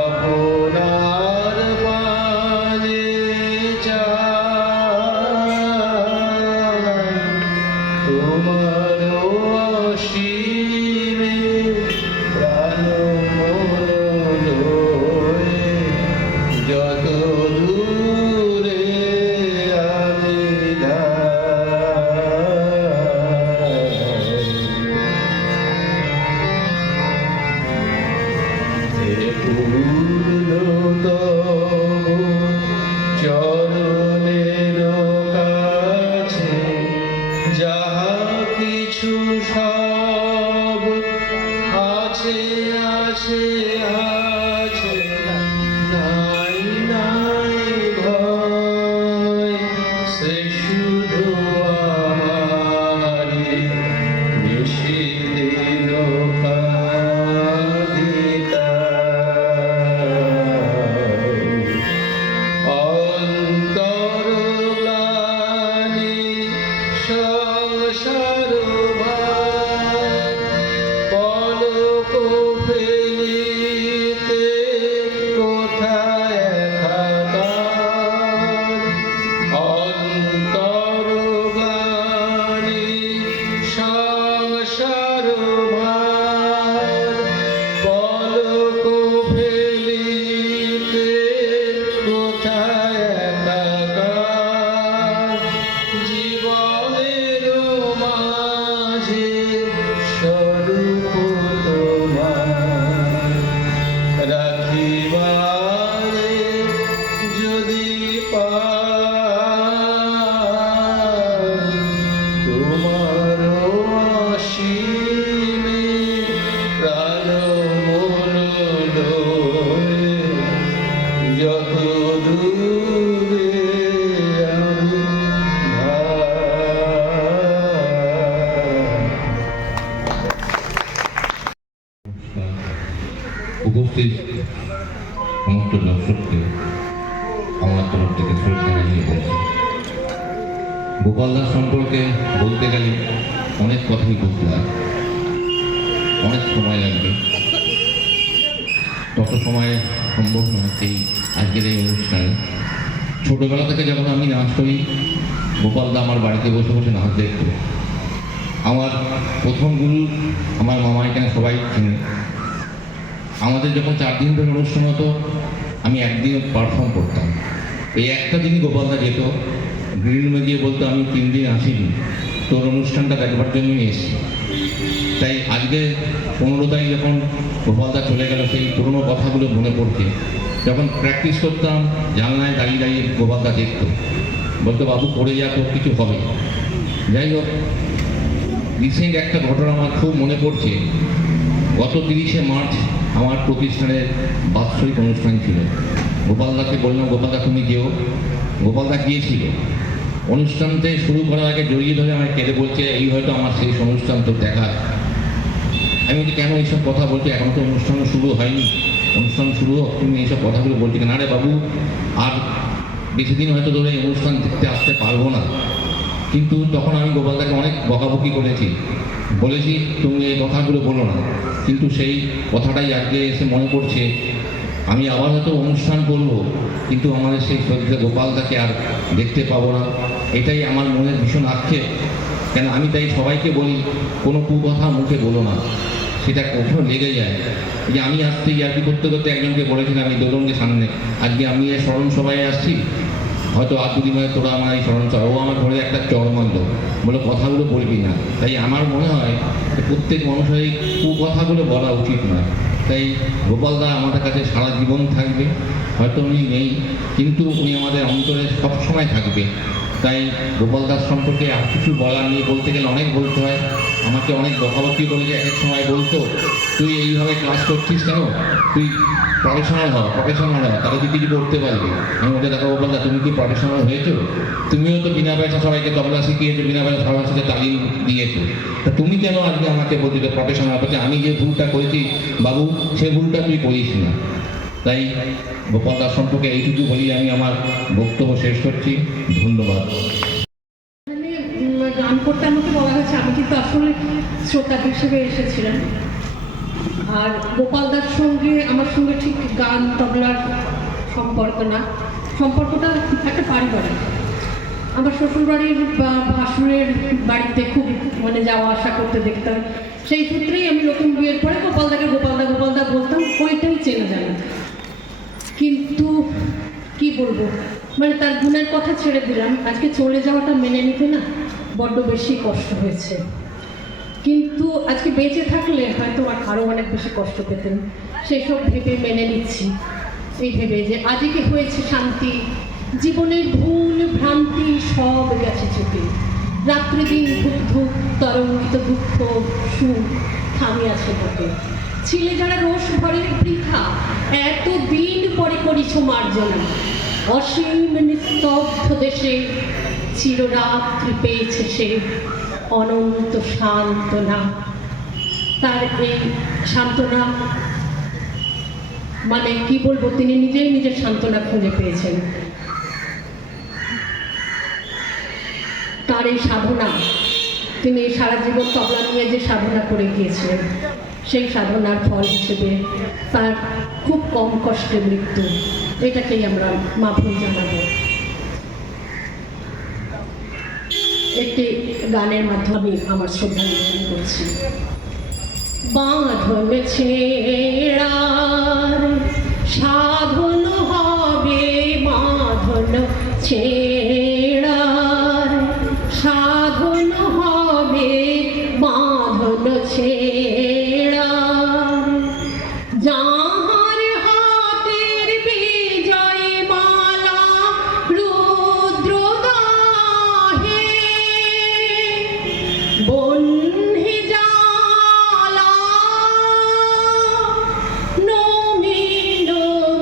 আপনার পানে চাই, তোমার অসীমে প্রাণ মন লয়ে, যত দূরে আমি ধাই। পূর্ণ তব চরণের কাছে যাহা কিছু সব আছে আছে আছে, নাই নাই ভয়, সে শুধু আমারি নিশিদিন কাঁদিতাই। অন্তর গ্লানি সংসার ভার, পলক ফেলিতে কোথায় একাকার, অন্তর গ্লানি সংসার ভার, পলক ফেলিতে কোথায় একাকার, জীবনের মাঝে স্বরূপ তোমার, রাখিবারে যদি পাই, তোমার অসীমে প্রাণ মন লয়ে, যত দূরে আমি ধাই। উপস্থিত সমস্ত দর্শককে আমার তরফ থেকে শ্রদ্ধা জানিয়ে বলছি, গোপালদার সম্পর্কে বলতে গেলে অনেক কথাই বলতে হয়, অনেক সময় লাগবে, তত সময় সম্ভব নয় এই আজকের এই অনুষ্ঠানে। ছোটোবেলা থেকে যখন আমি নাচ করি, গোপালদা আমার বাড়িতে বসে বসে নাচ দেখতো। আমার প্রথম গুরু আমার মামা, এখানে সবাই চিনে। আমাদের যখন 4 দিন ধরে অনুষ্ঠান হতো, আমি একদিন পারফর্ম করতাম। এই একটা দিনই গোপালদা যেত, গ্রিন রুমে গিয়ে বলতো আমি 3 দিন আসিনি, তোর অনুষ্ঠানটা দেখবার জন্যই এসেছি। তাই আজকে 15 তারিখ যখন গোপালদা চলে গেল, সেই পুরনো কথাগুলো মনে পড়ছে। যখন প্র্যাকটিস করতাম, জানলায় দাঁড়িয়ে দাঁড়িয়ে গোপালদা দেখতো, বলতো বাবু পড়ে যা, তোর কিছু হবে। যাই হোক, রিসেন্ট একটা ঘটনা আমার খুব মনে পড়ছে। গত 30শে মার্চ আমার প্রতিষ্ঠানের বাৎসরিক অনুষ্ঠান ছিল। গোপালদাকে বললাম, গোপালদা তুমি যেও। গোপালদা গিয়েছিল। অনুষ্ঠানতে শুরু করার আগে জড়িয়ে ধরে আমায় কেঁদে বলছে, এই হয়তো আমার শেষ অনুষ্ঠান তো দেখা। আমি বলছি কেন এইসব কথা বলছি, এখন তো অনুষ্ঠান শুরু হয়নি, অনুষ্ঠান শুরু হোক, তুমি এইসব কথাগুলো বলছি না। রে বাবু, আর বেশি দিন হয়তো ধরে অনুষ্ঠান দেখতে আসতে পারবো না। কিন্তু তখন আমি গোপালদাকে অনেক বকাবকি করেছি, বলেছি তুমি এই কথাগুলো বলো না। কিন্তু সেই কথাটাই আজকে এসে মনে পড়ছে, আমি আবার হয়তো অনুষ্ঠান করবো, কিন্তু আমাদের সেই শ্রদ্ধা গোপালদাকে আর দেখতে পাবো না। এটাই আমার মনের ভীষণ আক্ষেপ। কেন আমি তাই সবাইকে বলি, কোনো কুকথা মুখে বলো না, সেটা কখনো লেগে যায়। যে আমি আসতে ইয়ার্কি করতে করতে একজনকে বলেছিলাম, আমি দোলনকে সামনে, আজকে আমি এই স্মরণ সভায় আসছি, হয়তো আর 2 দিন মানে তোরা আমার এই স্মরণ সভা, ও আমার ঘরে একটা চর মারল, বলে কথাগুলো বলবি না। তাই আমার মনে হয় প্রত্যেক মানুষের এই কুকথাগুলো বলা উচিত নয়। তাই গোপালদা আমাদের কাছে সারা জীবন থাকবে। হয়তো উনি নেই, কিন্তু উনি আমাদের অন্তরে সবসময় থাকবে। তাই গোপালদার সম্পর্কে আর কিছু বলার নিয়ে বলতে গেলে অনেক বলতে হয়। আমাকে অনেক বকাবকি করে যে এক সময় বলতো, তুই এইভাবে ক্লাস করছিস কেন, তুই প্রফেশনাল হ, তাহলে তুই কিছু করতে পারবি। আমি ওকে দেখো, গোপালদা তুমি কি প্রফেশনাল হয়েছো? তুমিও তো বিনা পয়সা সবাইকে তবলা শিখিয়েছো, বিনা পয়সা সবার সাথে তালিম দিয়েছো, তা তুমি কেন আজকে আমাকে বলছি প্রফেশনাল হচ্ছে? আমি যে ভুলটা করেছি বাবু, সে ভুলটা তুই করিস না। তাই গোপালদার সম্পর্কে এইটুকু বলি আমি আমার বক্তব্য শেষ করছি। ধন্যবাদ। গান করতে আমাকে বলা হয়েছে, আমি কিন্তু আসলে শ্রোতা হিসেবে এসেছিলাম। আর গোপালদার সঙ্গে আমার সঙ্গে ঠিক গান তবলার সম্পর্ক না, সম্পর্কটা একটা পারিবারিক। আমার শ্বশুরবাড়ির বা ভাসুরের বাড়িতে খুব মানে যাওয়া আসা করতে দেখতাম। সেই সূত্রেই আমি নতুন বিয়ের পরে গোপালদাকে গোপালদা গোপালদা বলতাম, ওইটাই চেনা জানা। কিন্তু কি বলবো, মানে তার গুণের কথা ছেড়ে দিলাম, আজকে চলে যাওয়াটা মেনে নিতে না বড্ড বেশি কষ্ট হয়েছে। কিন্তু আজকে বেঁচে থাকলে হয়তো আরও অনেক বেশি কষ্ট পেতেন। সেই সব ভেবে মেনে নিচ্ছি, এই ভেবে যে আজকে হয়েছে শান্তি, জীবনের ভুল ভ্রান্তি সব গেছে চুপে। রাত্রি দিন ধূপ ধূপ তরঙ্গিত দুঃখ সুখ থামিয়াছে বুকে। ছিলে যারা রোষ ভরের বৃথা, এতদিন পরে করিছ মার্জনা। অসীম নিস্তব্ধ দেশে চিররাত্রি পেয়েছে সে অনন্ত সান্ত্বনা। তার এই সান্ত্বনা মানে কি বলবো, তিনি নিজেই নিজের সান্ত্বনা খুঁজে পেয়েছেন। তার এই সাধনা, তিনি সারা জীবন তবলা নিয়ে যে সাধনা করে গিয়েছিলেন, সেই সাধনার ফল হিসেবে তার খুব কম কষ্টে মৃত্যু, এটাকেই আমরা মাফুল জানাবো। একটি গানের মাধ্যমে আমার শ্রদ্ধা নিবেদন করছি। বাঁধন ছেড়ার সাধন হবে, বাঁধন ছেড়ার সাধন হবে, বাঁধন ছেড়ার যাহার হাতের বিজয় মালা রুদ্র গাহে, বহ্নি জ্বালা নমি নমি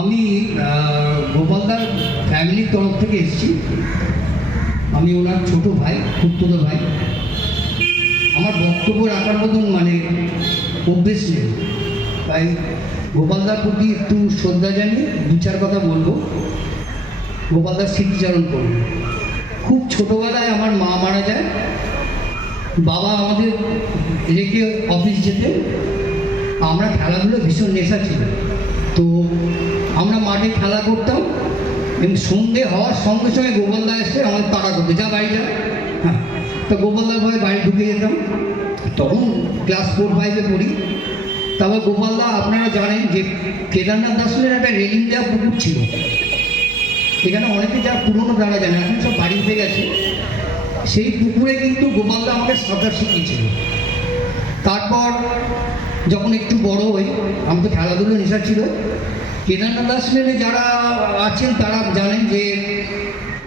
আমি গোপালদার ফ্যামিলির তরফ থেকে এসেছি। আমি ওনার ছোট ভাই, খুড়তুতো ভাই। আমার বক্তব্য রাখার মতন মানে অভ্যেস নেই, তাই গোপালদার প্রতি একটু শ্রদ্ধা জানিয়ে দু চার কথা বলবো, গোপালদার স্মৃতিচারণ করব। খুব ছোটোবেলায় আমার মা মারা যায়, বাবা আমাদের রেখে অফিস যেতেন। আমরা খেলাধুলো ভীষণ নেশা ছিল, তো আমরা মাঠে খেলা করতাম এবং সন্ধে হওয়ার সঙ্গে সঙ্গে গোপালদা এসে আমাদের তাড়া করতো, যা বাড়ি যা। হ্যাঁ, তো গোপালদার ভয়ে বাড়ি ঢুকে যেতাম। তখন ক্লাস 4-5-এ পড়ি। তারপর গোপালদা, আপনারা জানেন যে কেদারনাথ দাসের একটা রেলিং দেওয়া পুকুর ছিল, এখানে অনেকে যা পুরনো তারা জানে, এখন সব বাড়ি উঠে গেছে। সেই পুকুরে কিন্তু গোপালদা আমাকে সাঁতার শিখিয়েছিল। তারপর যখন একটু বড় হই, আমি তো খেলাধুলো নেশা ছিল। কেদারনাথ দাস লেনে যারা আছেন তারা জানেন যে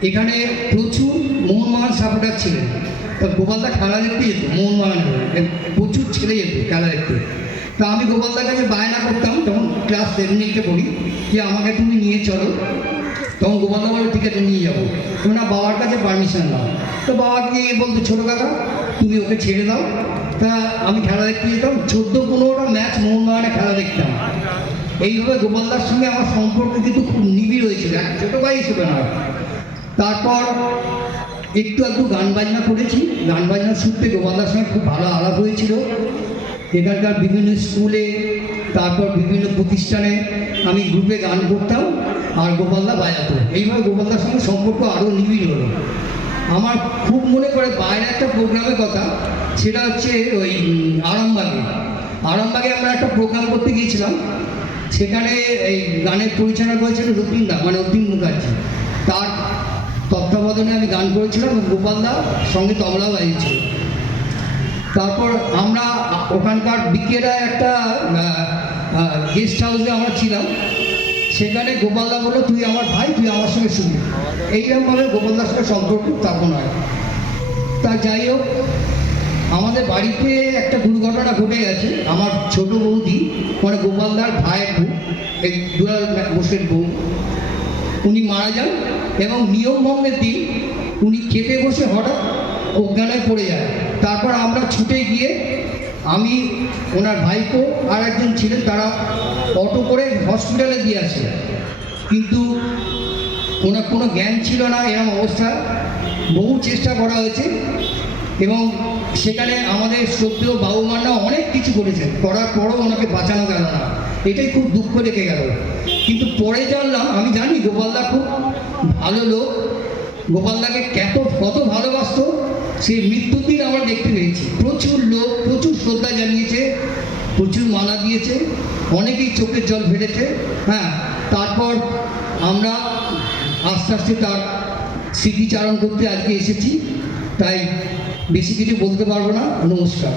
এখানে প্রচুর মোহনবাগান সাপোর্টার ছিলেন। তা গোপালদা খেলা দেখতে যেত, মোহনবাগান প্রচুর ছেলে যেত খেলা দেখতে। তা আমি গোপালদার কাছে বায়না করতাম, তখন ক্লাস 7-8-এ পড়ি, যে আমাকে তুমি নিয়ে চলো। তখন গোপালদা বলে, ঠিক আছে নিয়ে যাবো, তুমি না বাবার কাছে পারমিশন নাও। তো বাবাকে গিয়ে বলতো, ছোটো কাকা তুমি ওকে ছেড়ে দাও। তা আমি খেলা দেখতে যেতাম, 14-15টা ম্যাচ মোহনবাগানে খেলা দেখতাম। এইভাবে গোপালদার সঙ্গে আমার সম্পর্ক কিন্তু খুব নিবিড় হয়েছিল, এক ছোটো ভাই হিসেবে না। তারপর একটু গান বাজনা করেছি, গান বাজনার সূত্রে গোপালদার সঙ্গে খুব ভালো আলাপ হয়েছিল। এখানকার বিভিন্ন স্কুলে, তারপর বিভিন্ন প্রতিষ্ঠানে আমি গ্রুপে গান করতাম আর গোপালদা বাজাতো। এইভাবে গোপালদার সঙ্গে সম্পর্ক আরও নিবিড় হলো। আমার খুব মনে পড়ে বাইরে একটা প্রোগ্রামের কথা, সেটা হচ্ছে ওই আরামবাগে আমরা একটা প্রোগ্রাম করতে গিয়েছিলাম। সেখানে এই গানের পরিচালনা করেছিল রতিনদা, মানে অতীন মুখার্জি। তার তত্ত্বাবধানে আমি গান করেছিলাম, গোপালদা সঙ্গে তবলা বাজিয়েছিল। তারপর আমরা ওখানকার বিকেরায় একটা গেস্ট হাউসে আমরা ছিলাম। সেখানে গোপালদা বললো, তুই আমার ভাই, তুই আমার সঙ্গে শুনবি। এইরকমভাবে গোপালদার সঙ্গে সম্পর্ক স্থাপন হয়। তা যাই হোক, আমাদের বাড়িতে একটা দুর্ঘটনা ঘটে গেছে। আমার ছোট বৌদি, মানে গোপালদার ভাইয়ের বউ, এই দুলাল বোসের বউ, উনি মারা যান এবং নিয়ম ভঙ্গের দিন উনি খেতে বসে হঠাৎ অজ্ঞানে পড়ে যায়। তারপর আমরা ছুটে গিয়ে, আমি, ওনার ভাইপো আর একজন ছিলেন, তারা অটো করে হসপিটালে দিয়ে আসে। কিন্তু ওনার কোনো জ্ঞান ছিল না। এরকম অবস্থা, বহু চেষ্টা করা হয়েছে এবং সেখানে আমাদের শ্রদ্ধেয় বাবু মান্না অনেক কিছু করেছেন, করার পরও ওনাকে বাঁচানো গেল না। এটাই খুব দুঃখ রেখে গেল। কিন্তু পরে জানলাম, আমি জানি গোপালদা খুব ভালো লোক, গোপালদাকে কত ভালোবাসতো, সেই মৃত্যুর দিন আমরা দেখতে পেয়েছি। প্রচুর লোক প্রচুর শ্রদ্ধা জানিয়েছে, প্রচুর মালা দিয়েছে, অনেকেই চোখের জল ফেলেছে। হ্যাঁ, তারপর আমরা আস্তে আস্তে তার স্মৃতিচারণ করতে আজকে এসেছি, তাই বেশি কিছু বলতে পারবো না। নমস্কার।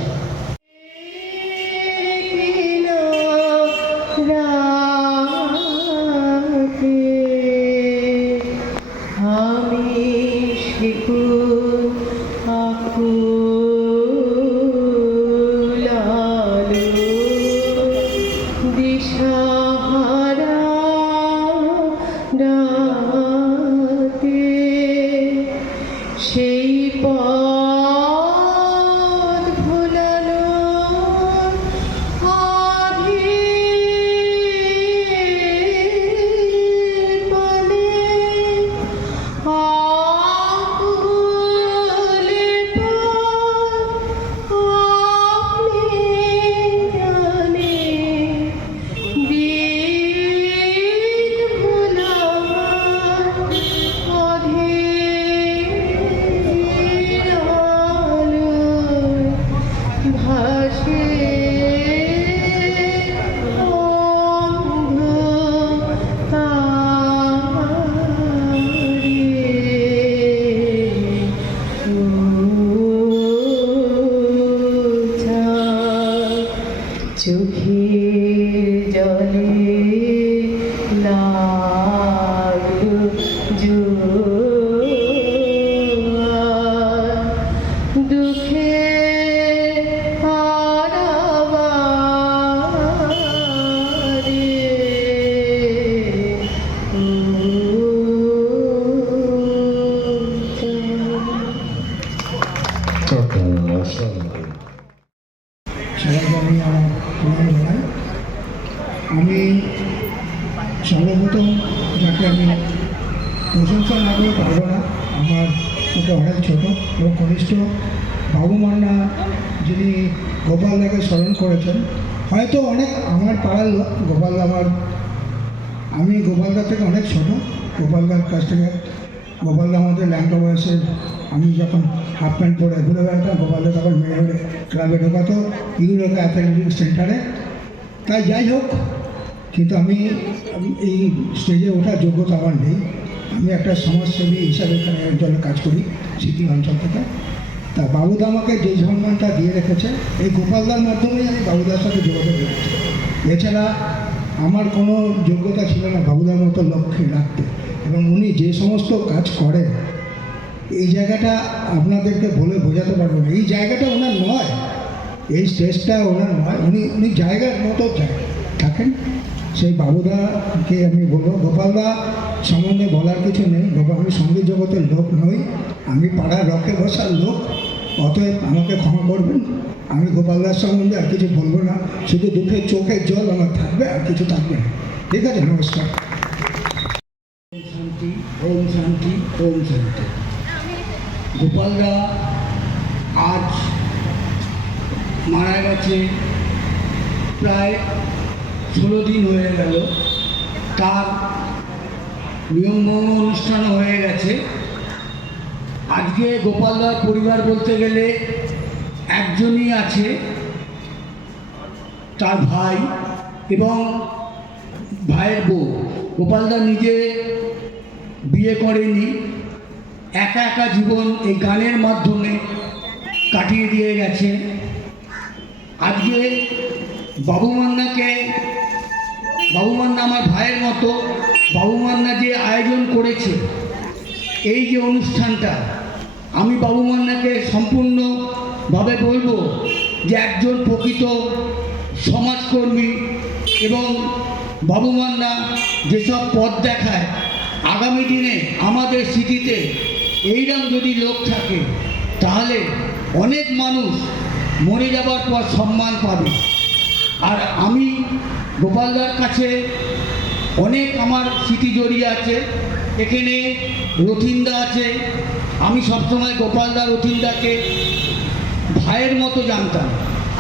সেই পথ ভোলানো প্রথম যাকে আমি প্রশংসা না করে পারবো না, আমার মতো অনেক ছোটো এবং কনিষ্ঠ বাবু মান্না, যিনি গোপালদাকে স্মরণ করেছেন। হয়তো অনেক আমার পাড়ার লোক, গোপালদা আমি গোপালদার থেকে অনেক ছোটো। গোপালদার কাছ থেকে, গোপালদা আমাদের ল্যাংটা বয়সের, আমি যখন হাফ প্যান্ট পরে ঘুরে বেড়াতাম, গোপালদা তখন মেয়ে হলে ক্লাবে ঢোকাতো, ইউরোকে অ্যাথলেটিক সেন্টারে। তাই যাই হোক, কিন্তু আমি এই স্টেজে ওঠার যোগ্যতা আমার নেই। আমি একটা সমাজসেবী হিসাবে এখানে অঞ্চলে কাজ করি, সিটি অঞ্চল থেকে। তা বাবুদা আমাকে যে সম্মানটা দিয়ে রেখেছে, এই গোপালদার মাধ্যমেই আমি বাবুদার সাথে যোগাযোগ করেছি। এছাড়া আমার কোনো যোগ্যতা ছিল না বাবুদার মতো লক্ষ্যে রাখতে। এবং উনি যে সমস্ত কাজ করেন, এই জায়গাটা আপনাদেরকে বলে বোঝাতে পারবো না। এই জায়গাটা ওনার নয়, এই স্টেজটা ওনার নয়, উনি জায়গার মতো থাকেন। সেই বাবুদাকে আমি বলবো, গোপালদা সম্বন্ধে বলার কিছু নেই। আমি সঙ্গীত জগতের লোক নই, আমি পাড়ার রকে বসার লোক। অতএব আমাকে ক্ষমা করবেন, আমি গোপালদার সম্বন্ধে আর কিছু বলবো না। শুধু দুঃখের চোখের জল আমার থাকবে, আর কিছু থাকবে না। ঠিক আছে, নমস্কার। ওম শান্তি, ওম শান্তি, ওম শান্তি। গোপালদা আজ মারা গেছে, প্রায় 16 দিন হয়ে গেল। তার নিয়মভঙ্গ অনুষ্ঠানও হয়ে গেছে। আজকে গোপালদার পরিবার বলতে গেলে একজনই আছে, তার ভাই এবং ভাইয়ের বউ। গোপালদা নিজে বিয়ে করেনি, একা একা জীবন এই গানের মাধ্যমে কাটিয়ে দিয়ে গেছে। আজকে বাবু মান্না আমার ভাইয়ের মতো, বাবু মান্না যে আয়োজন করেছে এই যে অনুষ্ঠানটা, আমি বাবু মান্নাকে সম্পূর্ণভাবে বলবো যে একজন প্রকৃত সমাজকর্মী। এবং বাবু মান্না যেসব পথ দেখায়, আগামী দিনে আমাদের সিটিতে এইরকম যদি লোক থাকে, তাহলে অনেক মানুষ মরে যাবার পর সম্মান পাবে। আর আমি গোপালদার কাছে অনেক আমার স্মৃতি জড়িয়ে আছে। এখানে রথিনদা আছে, আমি সবসময় গোপালদা রথিনদাকে ভাইয়ের মতো জানতাম।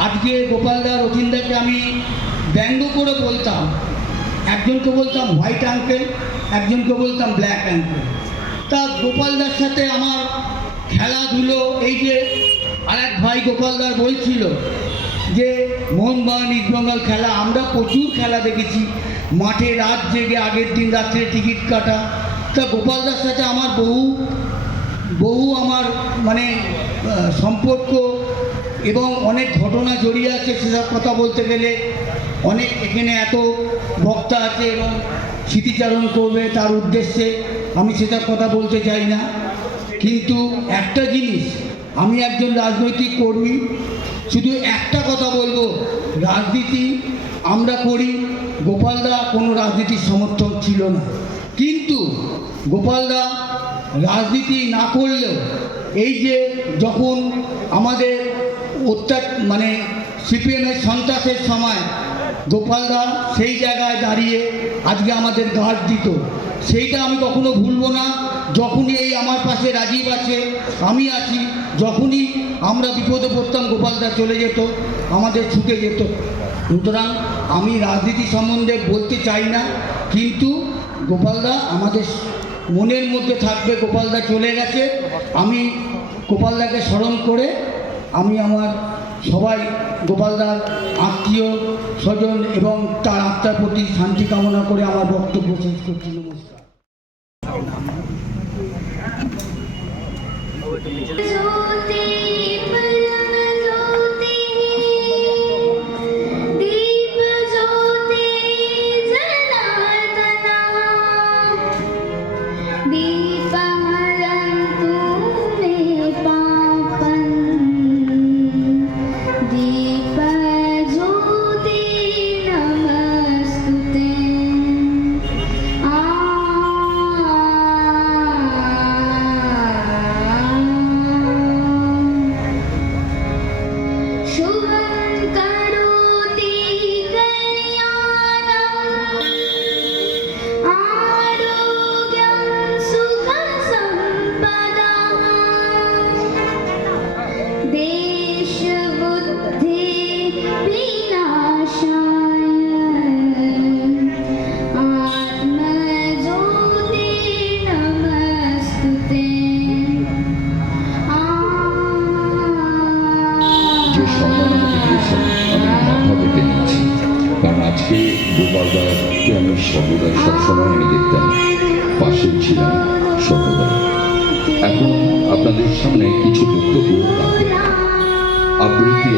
আজকে গোপালদা রথিনদাকে আমি ব্যঙ্গ করে বলতাম, একজনকে বলতাম হোয়াইট আঙ্কেল, একজনকে বলতাম ব্ল্যাক আঙ্কেল। তা গোপালদার সাথে আমার খেলাধুলো, এই যে আরেক ভাই গোপালদার বলছিল যে মোহনবাগান ইস্টবেঙ্গল খেলা, আমরা প্রচুর খেলা দেখেছি, মাঠে রাত জেগে আগের দিন রাত্রে টিকিট কাটা। তা গোপালদার সাথে আমার বহু আমার মানে সম্পর্ক এবং অনেক ঘটনা জড়িয়ে আছে। সেসব কথা বলতে গেলে অনেক, এখানে এত বক্তা আছে এবং স্মৃতিচারণ করবে, তার উদ্দেশ্যে আমি সেসব কথা বলতে চাই না। কিন্তু একটা জিনিস, আমি একজন রাজনৈতিক কর্মী, শুধু একটা কথা বলবো, রাজনীতি আমরা করি। গোপালদা কোনো রাজনীতির সমর্থক ছিল না, কিন্তু গোপালদা রাজনীতি না করলেও এই যে যখন আমাদের মানে সিপিএমের সন্ত্রাসের সময় গোপালদা সেই জায়গায় দাঁড়িয়ে আজকে আমাদের গার্ড দিত, সেইটা আমি কখনো ভুলবো না। যখনই এই আমার পাশে রাজীব আছে, আমি আছি, যখনই আমরা বিপদে পড়তাম গোপালদা চলে যেত, আমাদের ছুটে যেত। সুতরাং আমি রাজনীতি সম্বন্ধে বলতে চাই না, কিন্তু গোপালদা আমাদের মনের মধ্যে থাকবে। গোপালদা চলে গেছে, আমি গোপালদাকে স্মরণ করে আমি আমার সবাই গোপালদার আত্মীয় স্বজন এবং তার আত্মার প্রতি শান্তি কামনা করে আমার বক্তব্য শেষ করছি। নমস্কার। সবসময় আমি দেখতাম, পাশেই ছিলাম সর্বদা। এখন আপনাদের সামনে কিছু বক্তব্য রাখব। আবৃত্তি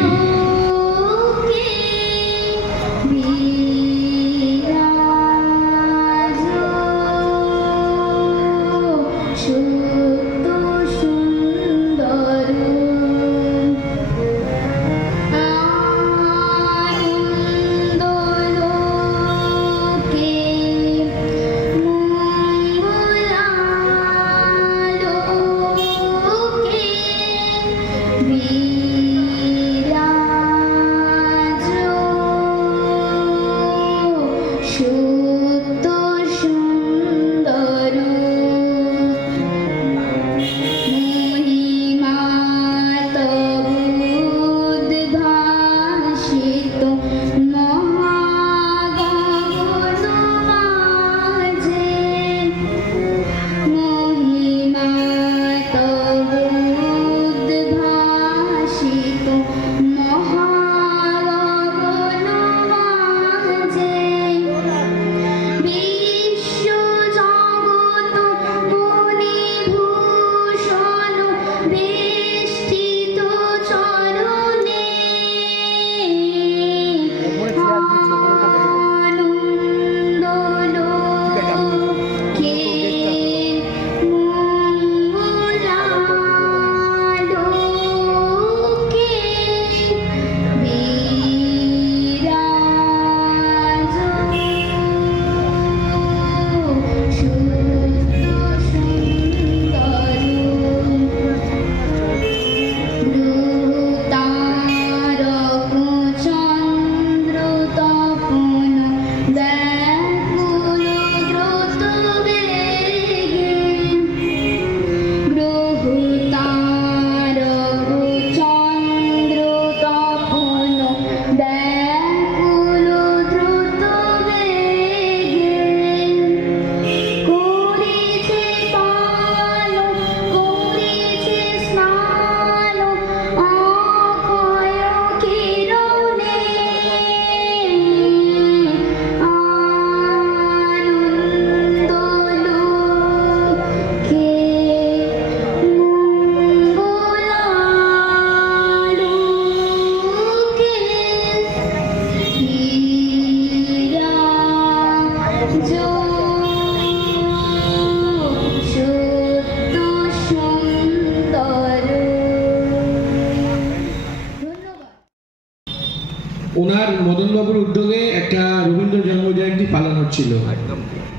ওনার মদনবাবুর উদ্যোগে একটা রবীন্দ্র জন্মজয়ন্তী পালন হচ্ছিল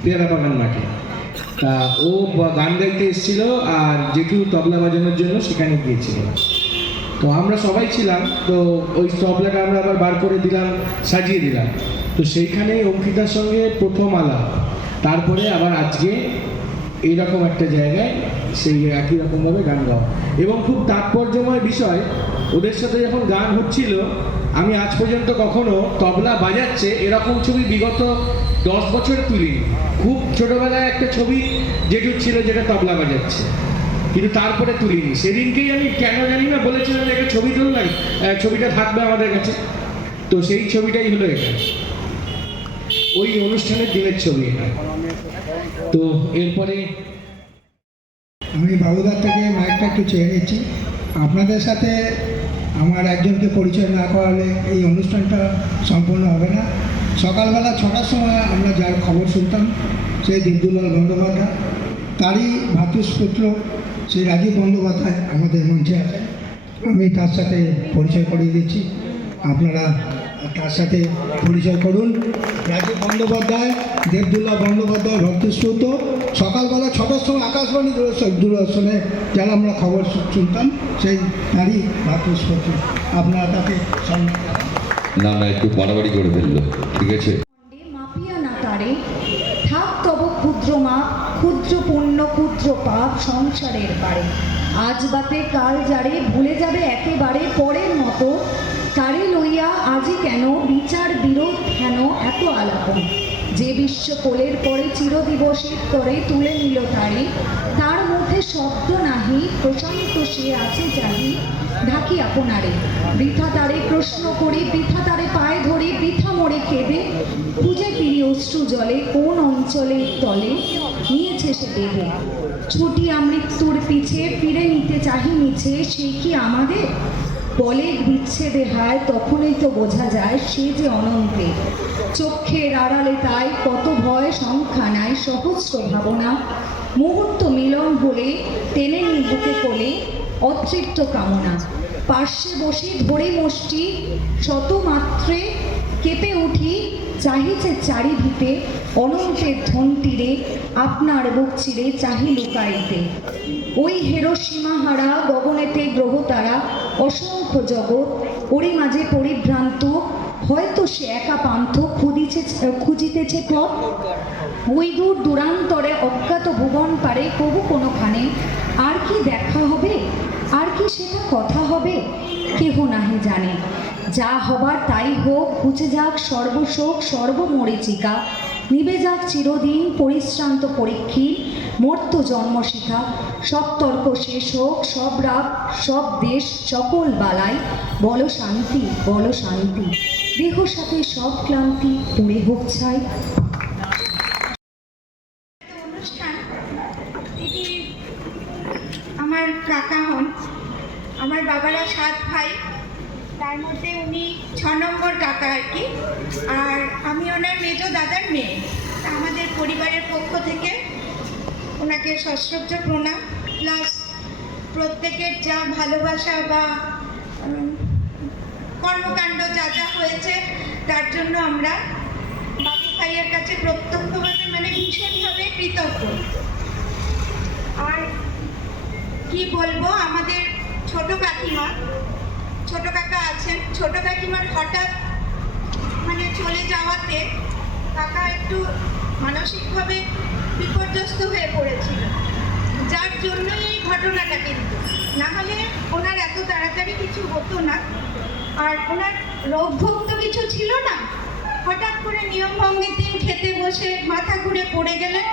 পেয়ারা বাগান মাঠে। তা ও গান গাইতে এসেছিল আর জেঠু তবলা বাজানোর জন্য সেখানে গিয়েছিল। তো আমরা সবাই ছিলাম, তো ওই তবলাটা আমরা আবার বার করে দিলাম, সাজিয়ে দিলাম। তো সেইখানে অঙ্কিতার সঙ্গে প্রথম আলাপ, তারপরে আবার আজকে এইরকম একটা জায়গায় সেই একই রকমভাবে গান গাওয়া। এবং খুব তাৎপর্যময় বিষয়, ওদের সাথে যখন গান হচ্ছিল আমি আজ পর্যন্ত কখনো তবলা বাজাচ্ছে এরকম ছবি বিগত 10 বছর তুলিনি। খুব ছোটবেলায় একটা ছবি যেটু ছিল যেটা তবলা বাজাচ্ছে, কিন্তু তারপরে তুলিনি। সেদিনকেই আমি কেন জানি না বলেছিলাম যে একটা ছবি তুললাম, ছবিটা থাকবে আমাদের কাছে। তো সেই ছবিটাই হলো এটা, ওই অনুষ্ঠানের দিনের ছবি এটা। তো এরপরে আমি বাবুদার থেকে মাইকটা একটু চেয়ে নিচ্ছি। আপনাদের সাথে আমার একজনকে পরিচয় না করালে এই অনুষ্ঠানটা সম্পূর্ণ হবে না। সকালবেলা 6টার সময় আমরা যার খবর শুনতাম সেই দেবদুলাল বন্দ্যোপাধ্যায়, তারই ভ্রাতুষ্পুত্র সেই রাজীব বন্দ্যোপাধ্যায় আমাদের মঞ্চে আছেন। আমি তার সাথে পরিচয় করিয়ে দিচ্ছি, আপনারা তার সাথে পরিচয় করুন। রাজীব বন্দ্যোপাধ্যায় দেবদুলাল বন্দ্যোপাধ্যায় ভ্রাতুষ্পুত্র। সকালবেলা 6টার সময় আকাশবাণী দূরদর্শনে যারা আমরা খবর শুনতাম সেই তারই ভ্রাতুষ্পুত্র। আপনারা তাকে সম্মান না একটু বাড়াবাড়ি করে ফেললো, ঠিক আছে। মাপিয়া না তারে থাক তব ক্ষুদ্র মাপ, ক্ষুদ্র পুণ্য ক্ষুদ্র পাপ সংসারের পারে। আজ বাতে কাল যারে ভুলে যাবে একেবারে পরের মতো, তারে লইয়া আজি কেন বিচার বিরোধ কেন এত আলাপন। যে বিশ্ব কোলের পরে চিরদিবসের তরে তুলে নিল তারে, তার মধ্যে শব্দ নাহি, প্রশান্ত সে আছে যাহি ঢাকি আপনারে। বৃথা তারে প্রশ্ন করে, বৃথা তারে পায়ে ধরে, বৃথা মরে কেঁদে, খুঁজে ফিরি অশ্রু জলে কোন অঞ্চলের তলে নিয়েছে সে দেহে। ছুটি আমৃত্যুর পিছে ফিরে নিতে চাহি মিছে, সে কি আমাদের বলে বিচ্ছেদে হায়, তখনই তো বোঝা যায় সে যে অনন্তে। চক্ষের আড়ালে তাই কত ভয় সংখ্যা নাই, সহস্র ভাবনা মুহূর্ত মিলন হলে টেনে নি বুকে কোলে অতৃপ্ত কামনা। পার্শ্বে বসে ধরে মুষ্টি শত মাত্রে কেঁপে উঠি, চাহিছে চারিভিতে অনন্তের ধন তীরে, আপনার বুক চিরে চাহি লুকাইতে। ওই হেরো সীমাহারা গগনেতে গ্রহ তারা, অসংখ্য জগৎ ওরই মাঝে পরিভ্রান্ত, হয়তো সে একা পান্থ খুঁজিতেছে পথ। ওই দূর দূরান্তরে অজ্ঞাত ভুবন পারে কবু কোনোখানে, আর কি দেখা হবে, আর কি সেটা কথা হবে, কেহ নাহি জানে। যা হবার তাই হোক, ঘুচে যাক সর্বশোক সর্বমরীচিকা, নিবে যাক চিরদিন পরিশ্রান্ত পরীক্ষী মর্ত জন্মশিখা। সব তর্ক শেষ হোক, সব রাগ সব দেশ সকল বালাই, বলো শান্তি বলো শান্তি, দেহ সাথে সব ক্লান্তি পুড়ে হোক ছাই। অনুষ্ঠান এটি আমার কাকা হন। আমার বাবারা 7 ভাই, তার মধ্যে উনি 6 নম্বর কাকা আর কি, আর আমি ওনার মেজ দাদার মেয়ে। আমাদের পরিবারের পক্ষ থেকে ওনাকে সশ্রদ্ধ প্রণাম, প্লাস প্রত্যেকের যা ভালোবাসা বা কর্মকাণ্ড যা যা হয়েছে তার জন্য আমরা বাবু ভাইয়ের কাছে প্রত্যক্ষভাবে মানে ভীষণভাবে কৃতজ্ঞ। আর কি বলবো, আমাদের ছোট কাকিমা, ছোট কাকা আছেন, ছোট কাকিমার হঠাৎ মানে চলে যাওয়াতে কাকা একটু মানসিকভাবে বিপর্যস্ত হয়ে পড়েছিল, যার জন্যই এই ঘটনাটা। কিন্তু না হলে ওনার এত তাড়াতাড়ি কিছু হতো না, আর ওনার রোগ ভোগ তো কিছু ছিল না। হঠাৎ করে নিয়ম ভঙ্গের দিন খেতে বসে মাথা ঘুরে পড়ে গেলেন,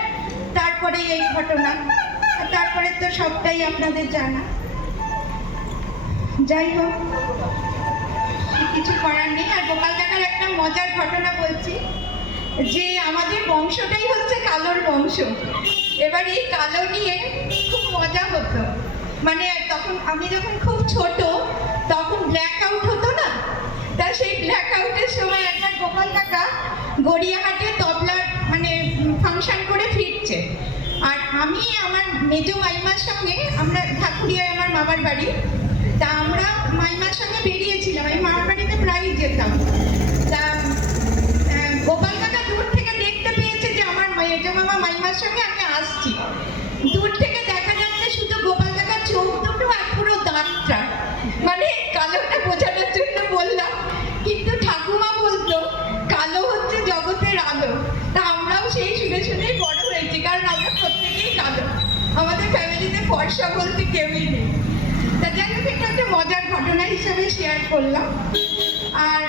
তারপরে এই ঘটনা। তারপরে তো সবটাই আপনাদের জানা। যাই হোক, কিছু করার নেই। আর গোপাল কাকার একটা মজার ঘটনা বলছি, যে আমাদের বংশটাই হচ্ছে কালোর বংশ। এবার এই কালো নিয়ে খুব মজা হতো, মানে তখন আমি যখন খুব ছোট তখন ব্ল্যাক আউট হতো না, তা সেই ব্ল্যাক আউটের সময় একবার গোপাল কাকা গড়িয়াহাটে তবলার মানে ফাংশন করে ফিরছে, আর আমি আমার মেজ মাইমার সঙ্গে, আমরা ঢাকুরিয়ায় আমার মামার বাড়ি, তা আমরা মাইমার সঙ্গে বেরিয়েছিলাম। আমি মামার বাড়িতে প্রায়ই যেতাম। তা গোপাল কাকা দূর থেকে দেখতে পেয়েছে যে আমার মেজ মামা মাইমার সঙ্গে আমি আসছি। দূর থেকে দেখা যাচ্ছে শুধু গোপাল কাকার চোখ দুটো আর পুরো দাঁতটা, মানে কালোটা বোঝানোর জন্য বললাম। কিন্তু ঠাকুমা বলতো কালো হচ্ছে জগতের আলো। তা আমরাও সেই শুনে শুনেই বড় হয়েছি, কারণ আমরা প্রত্যেকেই কালো, আমাদের ফ্যামিলিতে ফর্সা বলতে কেউই নেই। তা যাই হোক, এটা একটা মজার ঘটনা হিসাবে শেয়ার করলাম। আর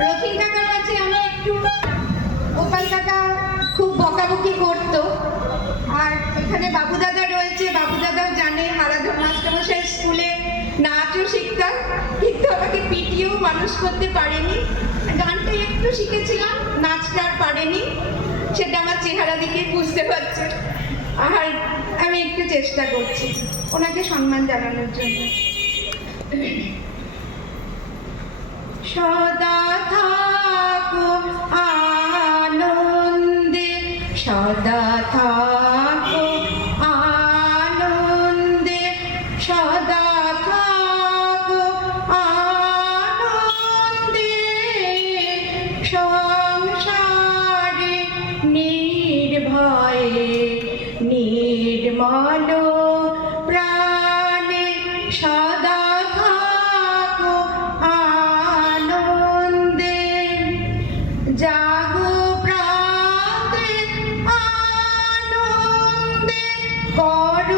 রথিন কাকার কাছে আমি একটু, গোপাল কাকা খুব বকাবকি করতো। আর এখানে বাবু দাদা রয়েছে, বাবু দাদাও জানে হারাধন মাস্টারমশাই স্কুলে নাচও শিখতাম, কিন্তু আমাকে পিটিয়েও মানুষ করতে পারেনি। গানটা একটু শিখেছিলাম, নাচটা আর পারেনি, সেটা আমার চেহারা দেখে বুঝতে পারছে। আর আমি একটু চেষ্টা করছি ওনাকে সম্মান জানানোর জন্য। সদা থাকো আনন্দে, সদা থাকো আনন্দে, সদা থাকো আনন্দে, সংসারে নির্ভয়ে নির্মল প্রাণে, সদা থাকো আনন্দে, জাগো প্রাতে আনন্দে, করো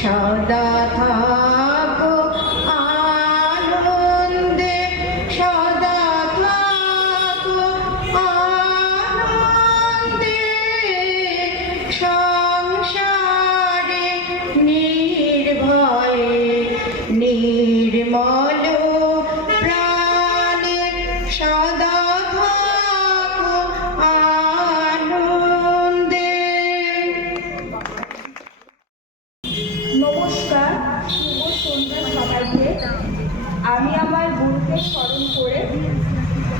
সদা থাকো আনন্দে, সদা থাকো আনন্দে, সংসারে নির্ভয়ে নির্মল প্রাণে, সদা থাকো আনন্দে। নমস্কার, শুভ সন্ধ্যা সবাইকে। আমি আমার গুরুকে স্মরণ করে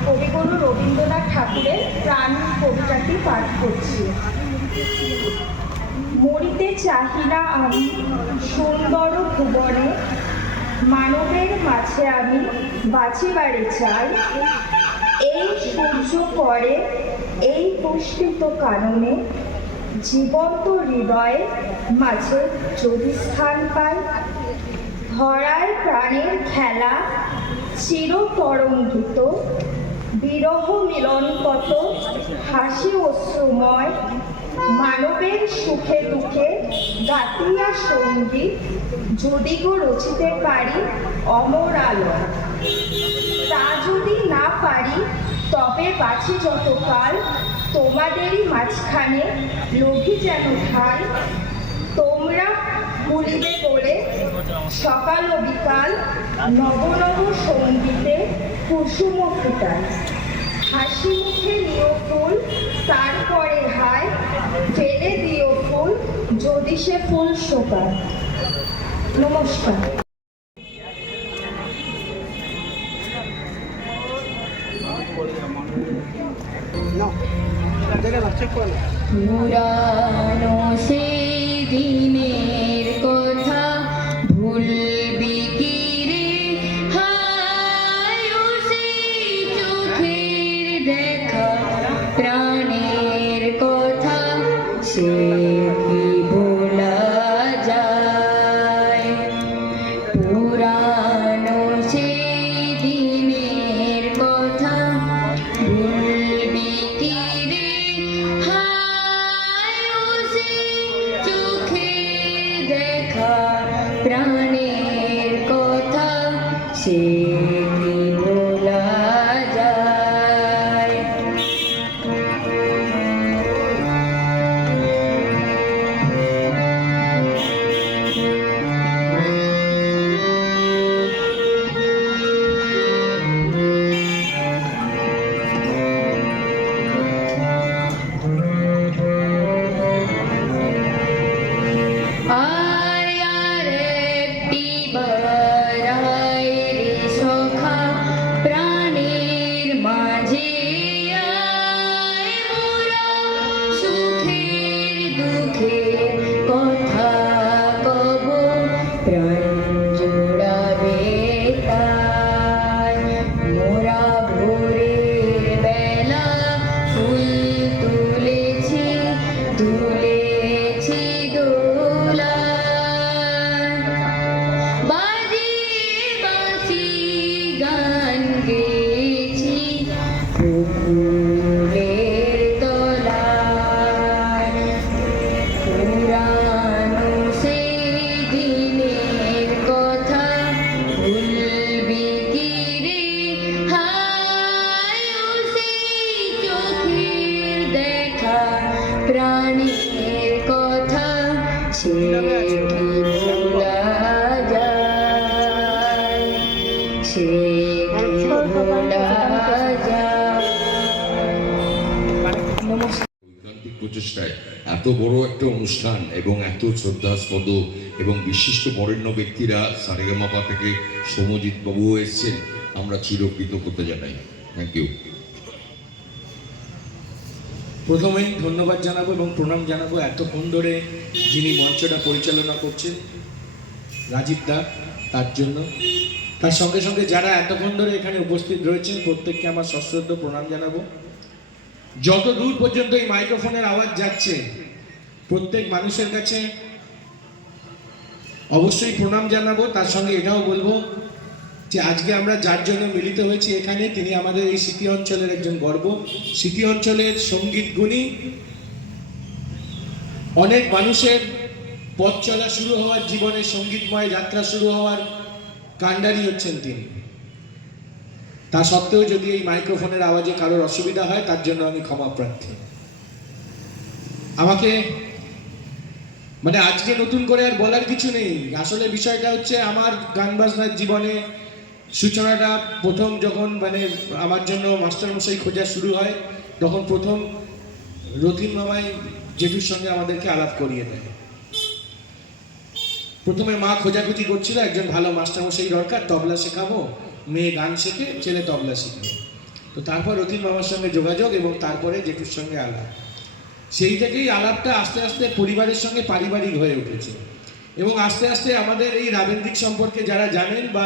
কবিগুরু রবীন্দ্রনাথ ঠাকুরের প্রাণ কবিতাটি পাঠ করছি। মরিতে চাহি না আমি সুন্দর ভুবনে, মানবের মাঝে আমি বাঁচিবারে চাই। এই সূর্য করে এই পুষ্পিত কাননে, জীবন্ত হৃদয়ে মাঝে যদি স্থান পাই। ধরায় প্রাণের খেলা চিরতরঙ্গিত, বিরহ মিলন কত হাসি অশ্রুময়। মানবের সুখে দুঃখে গাতিয়া সঙ্গীত, যদি গো রচিতে পারি অমর আলো। তা যদি না পারি তবে বাঁচি যতকাল, তোমাদেরই মাঝখানে লোভী যেন ঠাই। তোমরা ভুলিবে বলে সকাল ও বিকাল, নব নব সঙ্গীতে কুসুম ফুটায়। হাসি মুখে নিও ফুল, তারপরে হায় ফেলে দিও ফুল, যদি সে ফুল শোকায়। নমস্কার। পুরানো সেই দিনের কথা ভুলবি কি রে, হায় ও সেই চোখের দেখা প্রাণের কথা, সে কি ভোলা যায়। পুরানো সেই দিনের কথা ভুলবি কি রে, হায় ও সেই চোখের দেখা প্রাণের কথা, সে কি ভোলা যায়। আর একটি বারাই রে সখা, প্রাণের মাঝে আয় মোরা, সুখের দুঃখের কথা কব, প্রাণ জোড়াবে তাই। মোরা ভোরের বেলা ফুল তুলেছি, তুলেছি দোলা, বাজিয়ে বাঁশি গান গেয়েছি পুকুরের তলায়। পুরানো সেই দিনের কথা ভুলবি কি রে, হায় ও সেই চোখের দেখা প্রাণের কথা, সে কি ভোলা যায়, সে কি ভোলা যায়। নমস্কার। ঐকান্তিক প্রচেষ্টায় এত বড় একটা অনুষ্ঠান এবং এত শ্রদ্ধাস্পদ এবং বিশিষ্ট বরেণ্য ব্যক্তিরা সারেগামাপা থেকে সৌম্যজিৎ বাবুও এসেছেন, আমরা চিরকৃতজ্ঞতা জানাই। Thank you. প্রথমেই ধন্যবাদ জানাবো এবং প্রণাম জানাবো এতক্ষণ ধরে যিনি মঞ্চটা পরিচালনা করছেন রাজীব দা, তার জন্য। তার সঙ্গে সঙ্গে যারা এতক্ষণ ধরে এখানে উপস্থিত রয়েছেন প্রত্যেককে আমার সশ্রদ্ধ প্রণাম জানাবো। যত দূর পর্যন্ত এই মাইক্রোফোনের আওয়াজ যাচ্ছে প্রত্যেক মানুষের কাছে অবশ্যই প্রণাম জানাবো। তার সঙ্গে এটাও বলবো যে আজকে আমরা যার জন্য মিলিত হয়েছি এখানে, তিনি আমাদের এই সিটি অঞ্চলের একজন গর্ব। সিটি অঞ্চলের সঙ্গীত গুণী, অনেক মানুষের পথ চলা শুরু হওয়ার, জীবনের সঙ্গীতময় যাত্রা শুরু হওয়ার কাণ্ডারি হচ্ছেন তিনি। তা সত্ত্বেও যদি এই মাইক্রোফোনের আওয়াজে কারোর অসুবিধা হয় তার জন্য আমি ক্ষমা প্রার্থী। আমাকে মানে আজকে নতুন করে আর বলার কিছু নেই। আসলে বিষয়টা হচ্ছে আমার গান বাজনার জীবনে সূচনাটা প্রথম যখন মানে আমার জন্য মাস্টারমশাই খোঁজা শুরু হয়, তখন প্রথম রথিন মামাই জেঠুর সঙ্গে আমাদেরকে আলাপ করিয়ে দেয়। প্রথমে মা খোঁজাখুঁজি করছিল, একজন ভালো মাস্টারমশাই দরকার, তবলা শেখাবো, মেয়ে গান শেখে, ছেলে তবলা শিখবে। তো তারপর রথিন মামার সঙ্গে যোগাযোগ এবং তারপরে জেঠুর সঙ্গে আলাপ। সেই থেকেই আলাপটা আস্তে আস্তে পরিবারের সঙ্গে পারিবারিক হয়ে উঠেছে এবং আস্তে আস্তে আমাদের এই রাবেন্দ্রিক সম্পর্কে যারা জানেন বা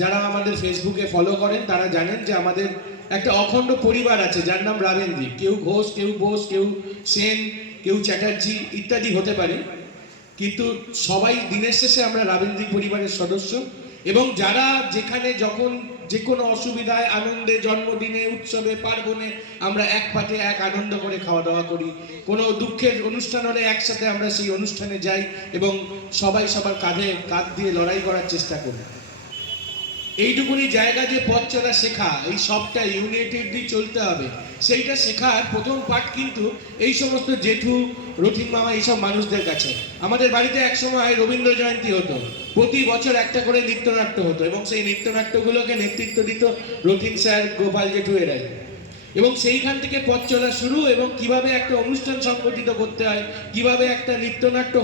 যারা আমাদের ফেসবুকে ফলো করেন তারা জানেন যে আমাদের একটা অখণ্ড পরিবার আছে যার নাম রাবেন্দ্রিক। কেউ ঘোষ, কেউ বোস, কেউ সেন, কেউ চ্যাটার্জি ইত্যাদি হতে পারে, কিন্তু সবাই দিনের শেষে আমরা রাবেন্দ্রিক পরিবারের সদস্য। এবং যারা যেখানে যখন যে কোনো অসুবিধায়, আনন্দে, জন্মদিনে, উৎসবে, পার্বণে আমরা এক পাতে এক আনন্দ করে খাওয়া দাওয়া করি। কোনো দুঃখের অনুষ্ঠান হলে একসাথে আমরা সেই অনুষ্ঠানে যাই এবং সবাই সবার কাঁধে কাঁধ দিয়ে লড়াই করার চেষ্টা করি। এইটুকুনি জায়গা যে পথ চলা শেখা, এই সবটা ইউনাইটেডলি চলতে হবে, সেইটা শেখার প্রথম পাঠ কিন্তু এই সমস্ত জেঠু, রথিন মামা, এইসব মানুষদের কাছে। আমাদের বাড়িতে একসময় রবীন্দ্র জয়ন্তী হতো, প্রতি বছর একটা করে নৃত্যনাট্য হতো এবং সেই নৃত্যনাট্যগুলোকে নেতৃত্ব দিত রথিন স্যার, গোপাল জেঠু এরাই। এবং সেইখান থেকে পথ চলা শুরু এবং কিভাবে একটা অনুষ্ঠান সংগঠিত করতে হয়, কিভাবে একটা নৃত্যনাট্য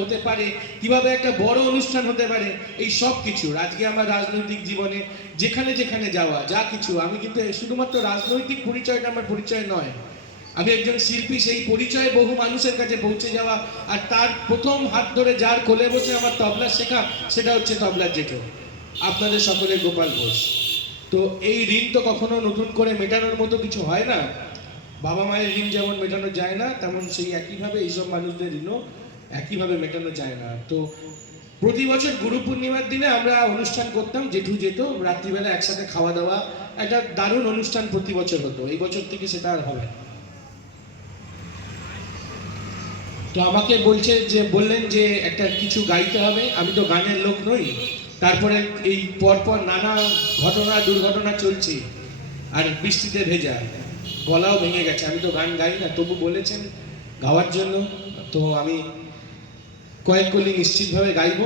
হতে পারে, কিভাবে একটা বড় অনুষ্ঠান হতে পারে, এই সব কিছু আজকে আমার রাজনৈতিক জীবনে যেখানে যেখানে যাওয়া যা কিছু, আমি কিন্তু শুধুমাত্র রাজনৈতিক পরিচয়টা আমার পরিচয় নয়, আমি একজন শিল্পী। সেই পরিচয়ে বহু মানুষের কাছে পৌঁছে যাওয়া, আর তার প্রথম হাত ধরে যার কোলে বসে আমার তবলা শেখা, সেটা হচ্ছে তবলার জেঠু, আপনাদের সকলের গোপাল ঘোষ। তো এই ঋণ তো কখনো নতুন করে মেটানোর মতো কিছু হয় না। বাবা মায়ের ঋণ যেমন মেটানো যায় না, তেমন সেই একইভাবে এইসব মানুষদের ঋণও একইভাবে মেটানো যায় না। তো প্রতি বছর গুরু পূর্ণিমার দিনে আমরা অনুষ্ঠান করতাম, জেঠু যেত, রাত্রিবেলা একসাথে খাওয়া দাওয়া, একটা দারুণ অনুষ্ঠান প্রতি বছর হতো। এই বছর থেকে সেটা আর হবে না। তো আমাকে বললেন যে একটা কিছু গাইতে হবে, আমি তো গানের লোক নই। তারপরে এই পরপর নানা ঘটনা দুর্ঘটনা চলছে, আর বৃষ্টিতে ভেজা, গলাও ভেঙে গেছে, আমি তো গান গাই না, তবু বলেছেন গাওয়ার জন্য। তো আমি কয়েক কলি নিশ্চিতভাবে গাইব,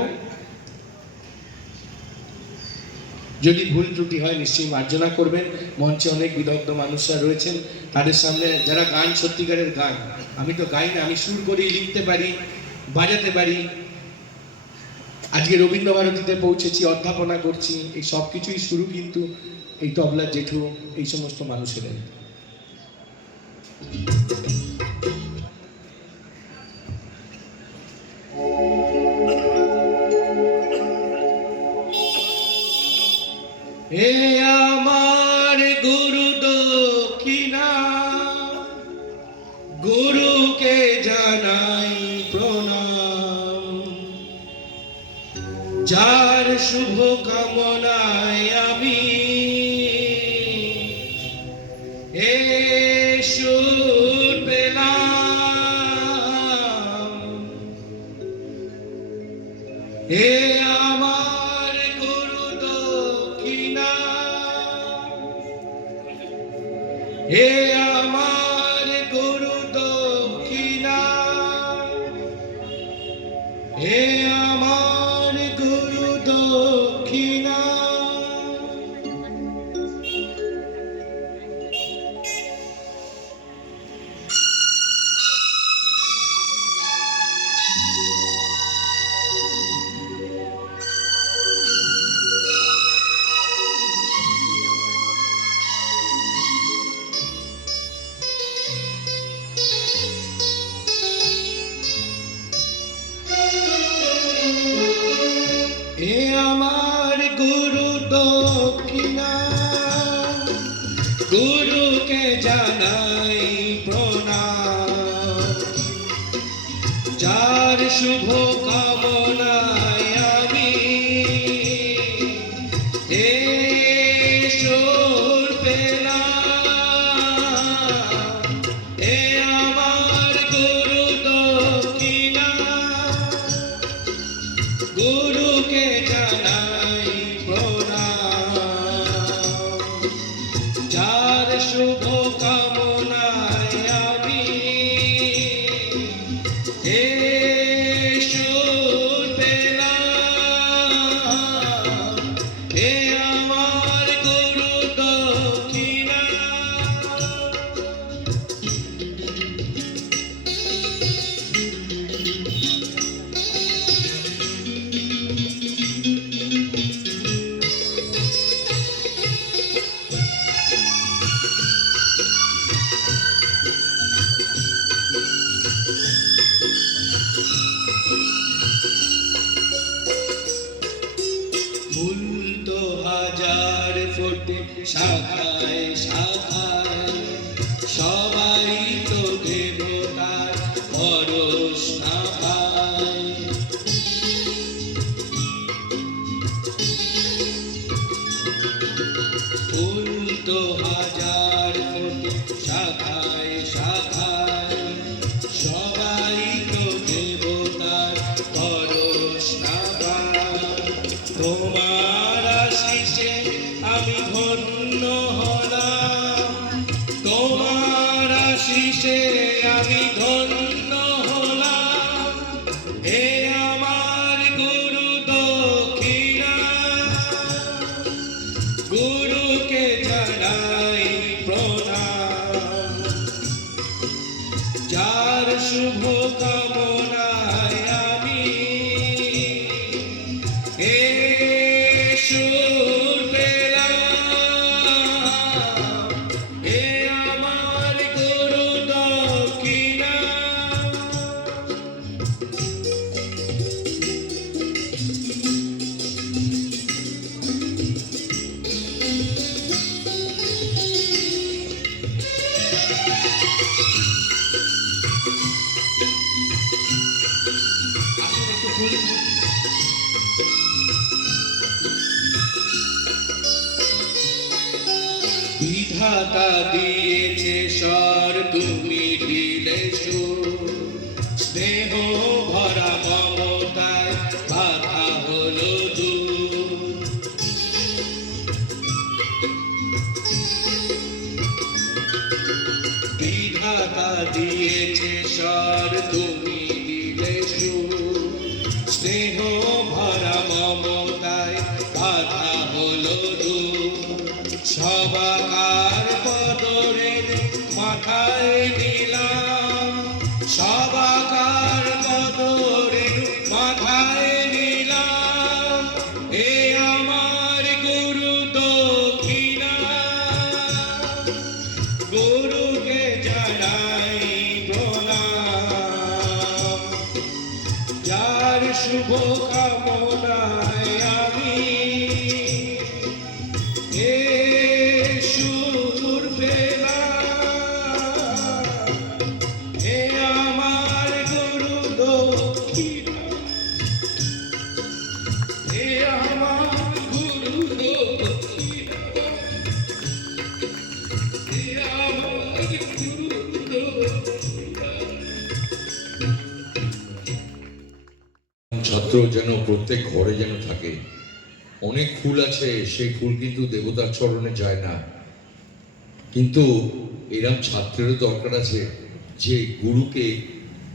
যদি ভুল ত্রুটি হয় নিশ্চয়ই মার্জনা করবেন। মঞ্চে অনেক বিদগ্ধ মানুষরা রয়েছেন, তাদের সামনে যারা গান সত্যিকারের গান, আমি তো গাই না, আমি সুর করি, লিখতে পারি, বাজাতে পারি। আজকে রবীন্দ্রভারতীতে পৌঁছেছি, অধ্যাপনা করছি, এই সব কিছুই শুরু কিন্তু এই তবলার জেঠু, এই সমস্ত মানুষের। এ আমার গুরু দক্ষিণা, গুরুকে জানাই প্রণাম, যার শুভ কামনায় আমি এ সুর পেলাম। এ আমার গুরু দক্ষিণা, এ আমার গুরু দক্ষিণা, এ আমার গুরু দক্ষিণা। এ আমার গুরু দক্ষিণা, গুরুকে জানাই প্রণাম, যার শুভ কামনায় আমি এ সুর পেলাম। এ আমার গুরু দক্ষিণা, গুরুকে জানাই প্রণাম, যার শুভ কামনায় আমি এই সুর পেলাম, এ আমার গুরু দক্ষিণা। ফুল তো হাজার ফোটে শাখায় শাখায়, সবাই তো দেবতার পরশ না পায়। ফুল তো হাজার ফোটে শাখায় শাখায়, সবাই তো দেবতার পরশ না পায়। তোমার আশিসে আমি ধন্য হলাম, তোমার আশিসে আমি ধন্য হলাম, হে আমার গুরু দক্ষিণা। গুরুকে জানাই প্রণাম, যার শুভ কামনায় আমি এই সুর পেলাম, এ আমার গুরু দক্ষিণা। বিধাতা দিয়েছে স্বর, তুমি দিলে সুর, স্নেহ ভরা মমতায় বাধা হলো দূর। বিধাতা দিয়েছে স্বর, তুমি দিলে সুর, স্নেহ ভরা মমতায় বাধা হলো দূর। সবাকার বদরের মাথায় নিলাম, সবাকার বদরের মাথায় নিলাম, এ আমার গুরু দক্ষিণা। গুরুকে জানাই প্রণাম, যার শুভ কামনায় আমি এই সুর পেলাম, এ আমার গুরু দক্ষিণা, এ আমার গুরু দক্ষিণা, এ আমার গুরু দক্ষিণা। ছাত্র যেন প্রত্যেক ঘরে যেন থাকে। অনেক ফুল আছে, সেই ফুল কিন্তু দেবতার চরণে যায় না, কিন্তু এরম ছাত্রেরও দরকার আছে যে গুরুকে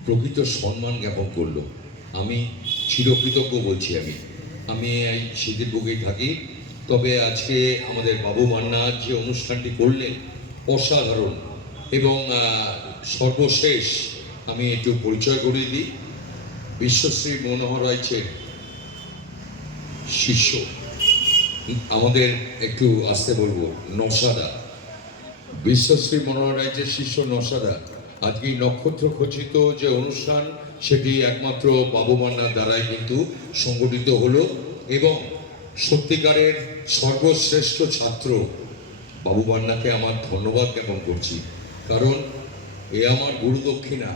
প্রকৃত সম্মান জ্ঞাপন করলো। আমি চিরকৃতজ্ঞ বলছি। আমি এই শীতের বুকেই থাকি, তবে আজকে আমাদের বাবু মান্না যে অনুষ্ঠানটি করলেন অসাধারণ। এবং সর্বশেষ আমি একটু পরিচয় করিয়ে দিই, বিশ্বশ্রী মনোহর রাইচের শিষ্য, আমাদের একটু আসতে বলবো, নসাদা। বিশ্বশ্রী মনোহর রাইচের শিষ্য নসাদা আজকে নক্ষত্র খচিত যে অনুষ্ঠান, সেটি একমাত্র বাবু মান্নার দ্বারাই কিন্তু সংগঠিত হলো। এবং সত্যিকারের সর্বশ্রেষ্ঠ ছাত্র বাবু মান্নাকে আমার ধন্যবাদ জ্ঞাপন করছি, কারণ এ আমার গুরু দক্ষিণা।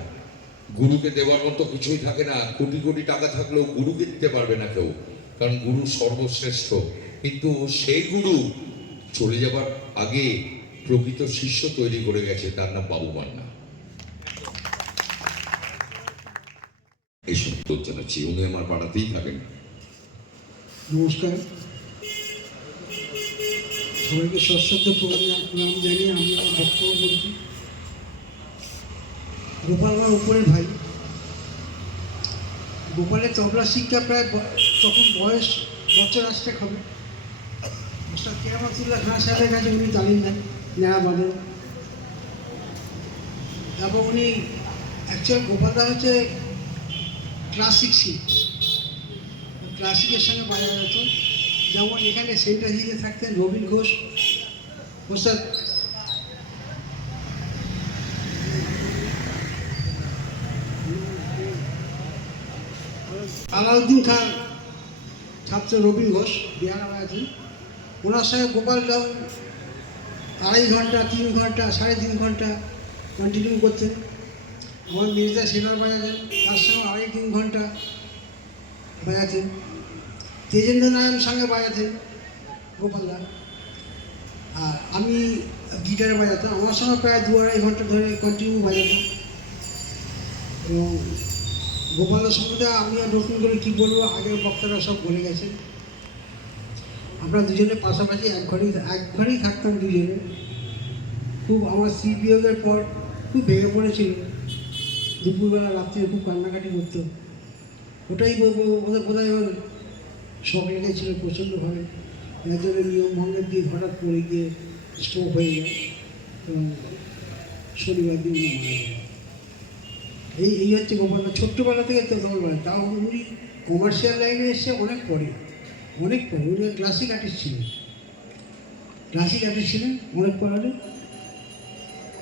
গুরুকে দেওয়ার মতো কিছুই থাকে না, কোটি কোটি টাকা থাকলেও গুরুকে দিতে পারবে না কেউ, কারণ গুরু সর্বশ্রেষ্ঠ। কিন্তু সেই গুরু চলে যাবার আগে প্রকৃত শিষ্য তৈরি করে গেছে, তার নাম বাবু মান্না। এই সব জানাচ্ছি, উনি আমার পাড়াতেই থাকেন। নমস্কার, সবাইকে সশ্রদ্ধ প্রণাম জানিয়ে আমি আমার বক্তব্য বলছি। গোপাল আমার উপরের ভাই। গোপালের তবলা শিক্ষা প্রায় তখন বয়স বছর 8 হবে। ওস্তাদ কেরামতুল্লাহ খান সাহেবের কাছে উনি তালিম দেন, নেওয়া বাঁধেন, এবং উনি অ্যাকচুয়াল গোপালদা হচ্ছে ক্লাসিক শিল্পী, ক্লাসিকের সঙ্গে বাজানো যেত। যেমন এখানে সেন্টার হিলে থাকতেন রবীন ঘোষ, ওস্তাদ আলাউদ্দিন খান ছাত্র রবীন ঘোষ বিহার বাজাতেন। ওনার সঙ্গে গোপাল রাও 2.5 ঘন্টা 3 ঘন্টা 3.5 ঘন্টা কন্টিনিউ করতেন। আমার মির্জা সেনার বাজাতেন, তার সঙ্গে 2.5-3 ঘন্টা বাজাতেন। তেজেন্দ্র নারায়ণ সঙ্গে বাজাতেন গোপালদা, আর আমি গিটারে বাজাতাম। আমার সঙ্গে প্রায় 2-2.5 ঘন্টা ধরে কন্টিনিউ বাজাতাম। এবং গোপালের সম্বন্ধে আমি আর নতুন করে কী বলবো, আগের বক্তারা সব বলে গেছেন। আমরা দুজনে পাশাপাশি এক ঘরেই থাকতাম দুজনে। খুব আমার স্ত্রী বিয়োগের পর খুব ভেঙে পড়েছিল, দুপুরবেলা রাত্রে খুব কান্নাকাটি করতো। ওটাই বলবো, ওদের বোধহয় আমার শখ লেগেছিল প্রচণ্ডভাবে। একজনের নিয়ম ভঙ্গের দিয়ে হঠাৎ পড়ে গিয়ে স্ট্রোক হয়ে যায় এবং শনিবার দিন মারা যায়। এই হচ্ছে গোপালদা। ছোট্টবেলা থেকে তো দলবেলা, তাও উনি কমার্শিয়াল লাইনে এসে অনেক পরে। উনি ক্লাসিক আর্টিস্ট ছিলেন, অনেক পড়ালে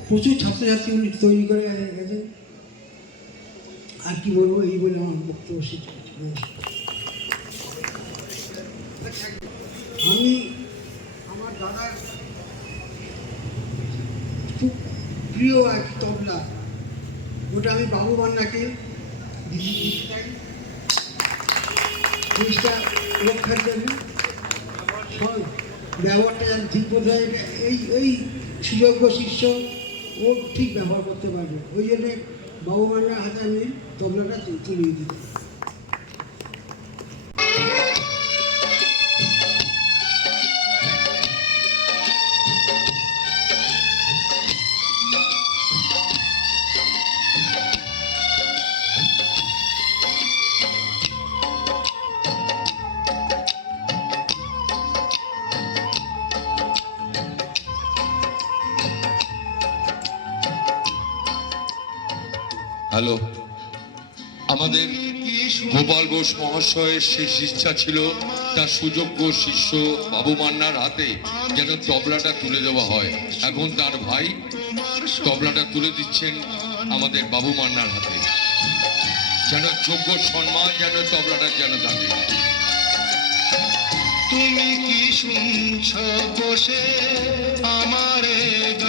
প্রচুর ছাত্রছাত্রী উনি তৈরি করে গেছেন। আর কি বলবো, এই বলে আমার বক্তব্য শেষ করছি। আমি আমার দাদার খুব প্রিয় এক তবলা, ওটা আমি বাবু মান্নাকে দিতে চাই জিনিসটা রক্ষার জন্য। ব্যবহারটা যেন ঠিক বোধ হয়, এই সুযোগ্য শিষ্য ও ঠিক ব্যবহার করতে পারবে। ওই জন্যে বাবু মান্নার হাতে আমি তবলাটা তুলিয়ে দিতে। হ্যালো, আমাদের গোপাল বোস মহাশয়ের শেষ ইচ্ছা ছিল তার সুযোগ্য শিষ্য বাবু মান্নার হাতে যেন তবলাটা তুলে দেওয়া হয়। এখন তার ভাই তবলাটা তুলে দিচ্ছেন আমাদের বাবু মান্নার হাতে, যেন যোগ্য সম্মান যেন তবলাটা যেন থাকে। তুমি কি শুনছ বসে আমার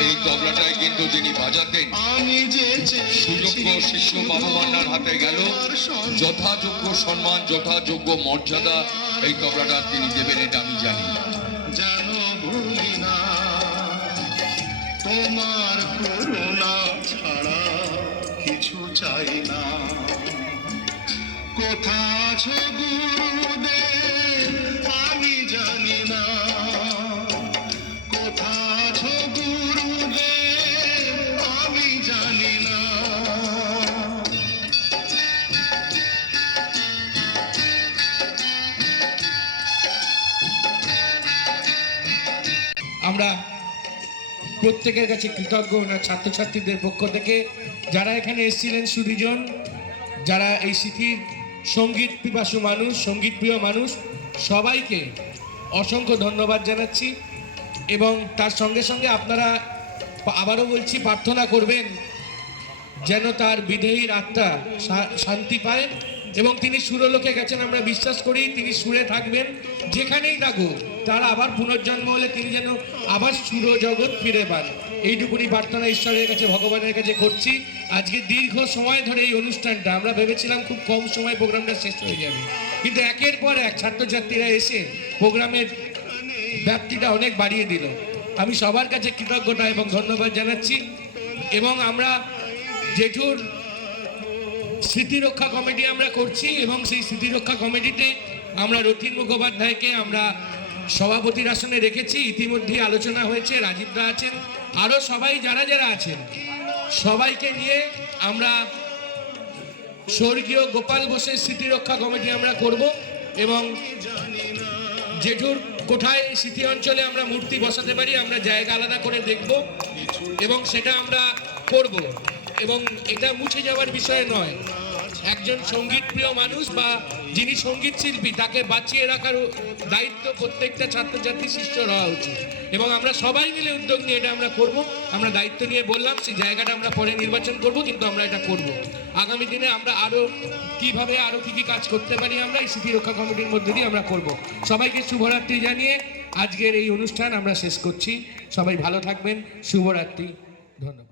এই তবলাটাই কিন্তু তিনি বাজাতেন। আমি যে সুযোগ্য শিষ্য বাবু মান্নার হাতে গেল, যথাযোগ্য সম্মান যথাযোগ্য মর্যাদা এই তবলাটা তিনি দেবেন, এটা আমি জানি। জানো ভুলি না তোমার করুণা ছাড়া কিছু চাই না। কোথা আছো গুরুদেব আমি জানি না, কোথা আছো গুরুদেব আমি জানি না। আমরা প্রত্যেকের কাছে কৃতজ্ঞ না ছাত্রছাত্রীদের পক্ষ থেকে, যারা এখানে এসেছিলেন, সুদীজন, যারা এই স্মৃতির সঙ্গীত পিপাসু মানুষ, সঙ্গীত প্রিয় মানুষ, সবাইকে অসংখ্য ধন্যবাদ জানাচ্ছি। এবং তার সঙ্গে সঙ্গে আপনারা আবারও বলছি, প্রার্থনা করবেন যেন তার বিদেহীর আত্মা শান্তি পায় এবং তিনি সুরলোকে গেছেন। আমরা বিশ্বাস করি তিনি সুরে থাকবেন, যেখানেই থাকুক তার আবার পুনর্জন্ম হলে তিনি যেন আবার সুরজগৎ ফিরে পান। এইটুকুনি প্রার্থনা ঈশ্বরের কাছে, ভগবানের কাছে করছি। আজকে দীর্ঘ সময় ধরে এই অনুষ্ঠানটা আমরা ভেবেছিলাম খুব কম সময় প্রোগ্রামটা শেষ হয়ে যাবে, কিন্তু একের পর এক ছাত্রছাত্রীরা এসে প্রোগ্রামের ব্যাপ্তিটা অনেক বাড়িয়ে দিল। আমি সবার কাছে কৃতজ্ঞতা এবং ধন্যবাদ জানাচ্ছি। এবং আমরা জেঠুর স্মৃতিরক্ষা কমিটি আমরা করছি এবং সেই স্মৃতিরক্ষা কমিটিতে আমরা রথীন মুখোপাধ্যায়কে আমরা সভাপতির আসনে রেখেছি। ইতিমধ্যে আলোচনা হয়েছে, রাজীবদা আছেন, আরও সবাই যারা যারা আছেন সবাইকে নিয়ে আমরা স্বর্গীয় গোপাল বোসের স্মৃতিরক্ষা কমিটি আমরা করব এবং জেঠুর কোথায় স্মৃতি অঞ্চলে আমরা মূর্তি বসাতে পারি আমরা জায়গা আলাদা করে দেখব এবং সেটা আমরা করব। এবং এটা মুছে যাওয়ার বিষয় নয়, একজন সঙ্গীত প্রিয় মানুষ বা যিনি সঙ্গীত শিল্পী তাকে বাঁচিয়ে রাখার দায়িত্ব প্রত্যেকটা ছাত্রছাত্রী শিষ্যর হওয়া উচিত এবং আমরা সবাই মিলে উদ্যোগ নিয়ে এটা আমরা করব। আমরা দায়িত্ব নিয়ে বললাম, সেই জায়গাটা আমরা পরে নির্বাচন করব, কিন্তু আমরা এটা করব। আগামী দিনে আমরা আরও কীভাবে আরও কী কী কাজ করতে পারি আমরা এই স্মৃতি রক্ষা কমিটির মধ্যে দিয়ে আমরা করব। সবাইকে শুভরাত্রি জানিয়ে আজকের এই অনুষ্ঠান আমরা শেষ করছি। সবাই ভালো থাকবেন, শুভরাত্রি, ধন্যবাদ।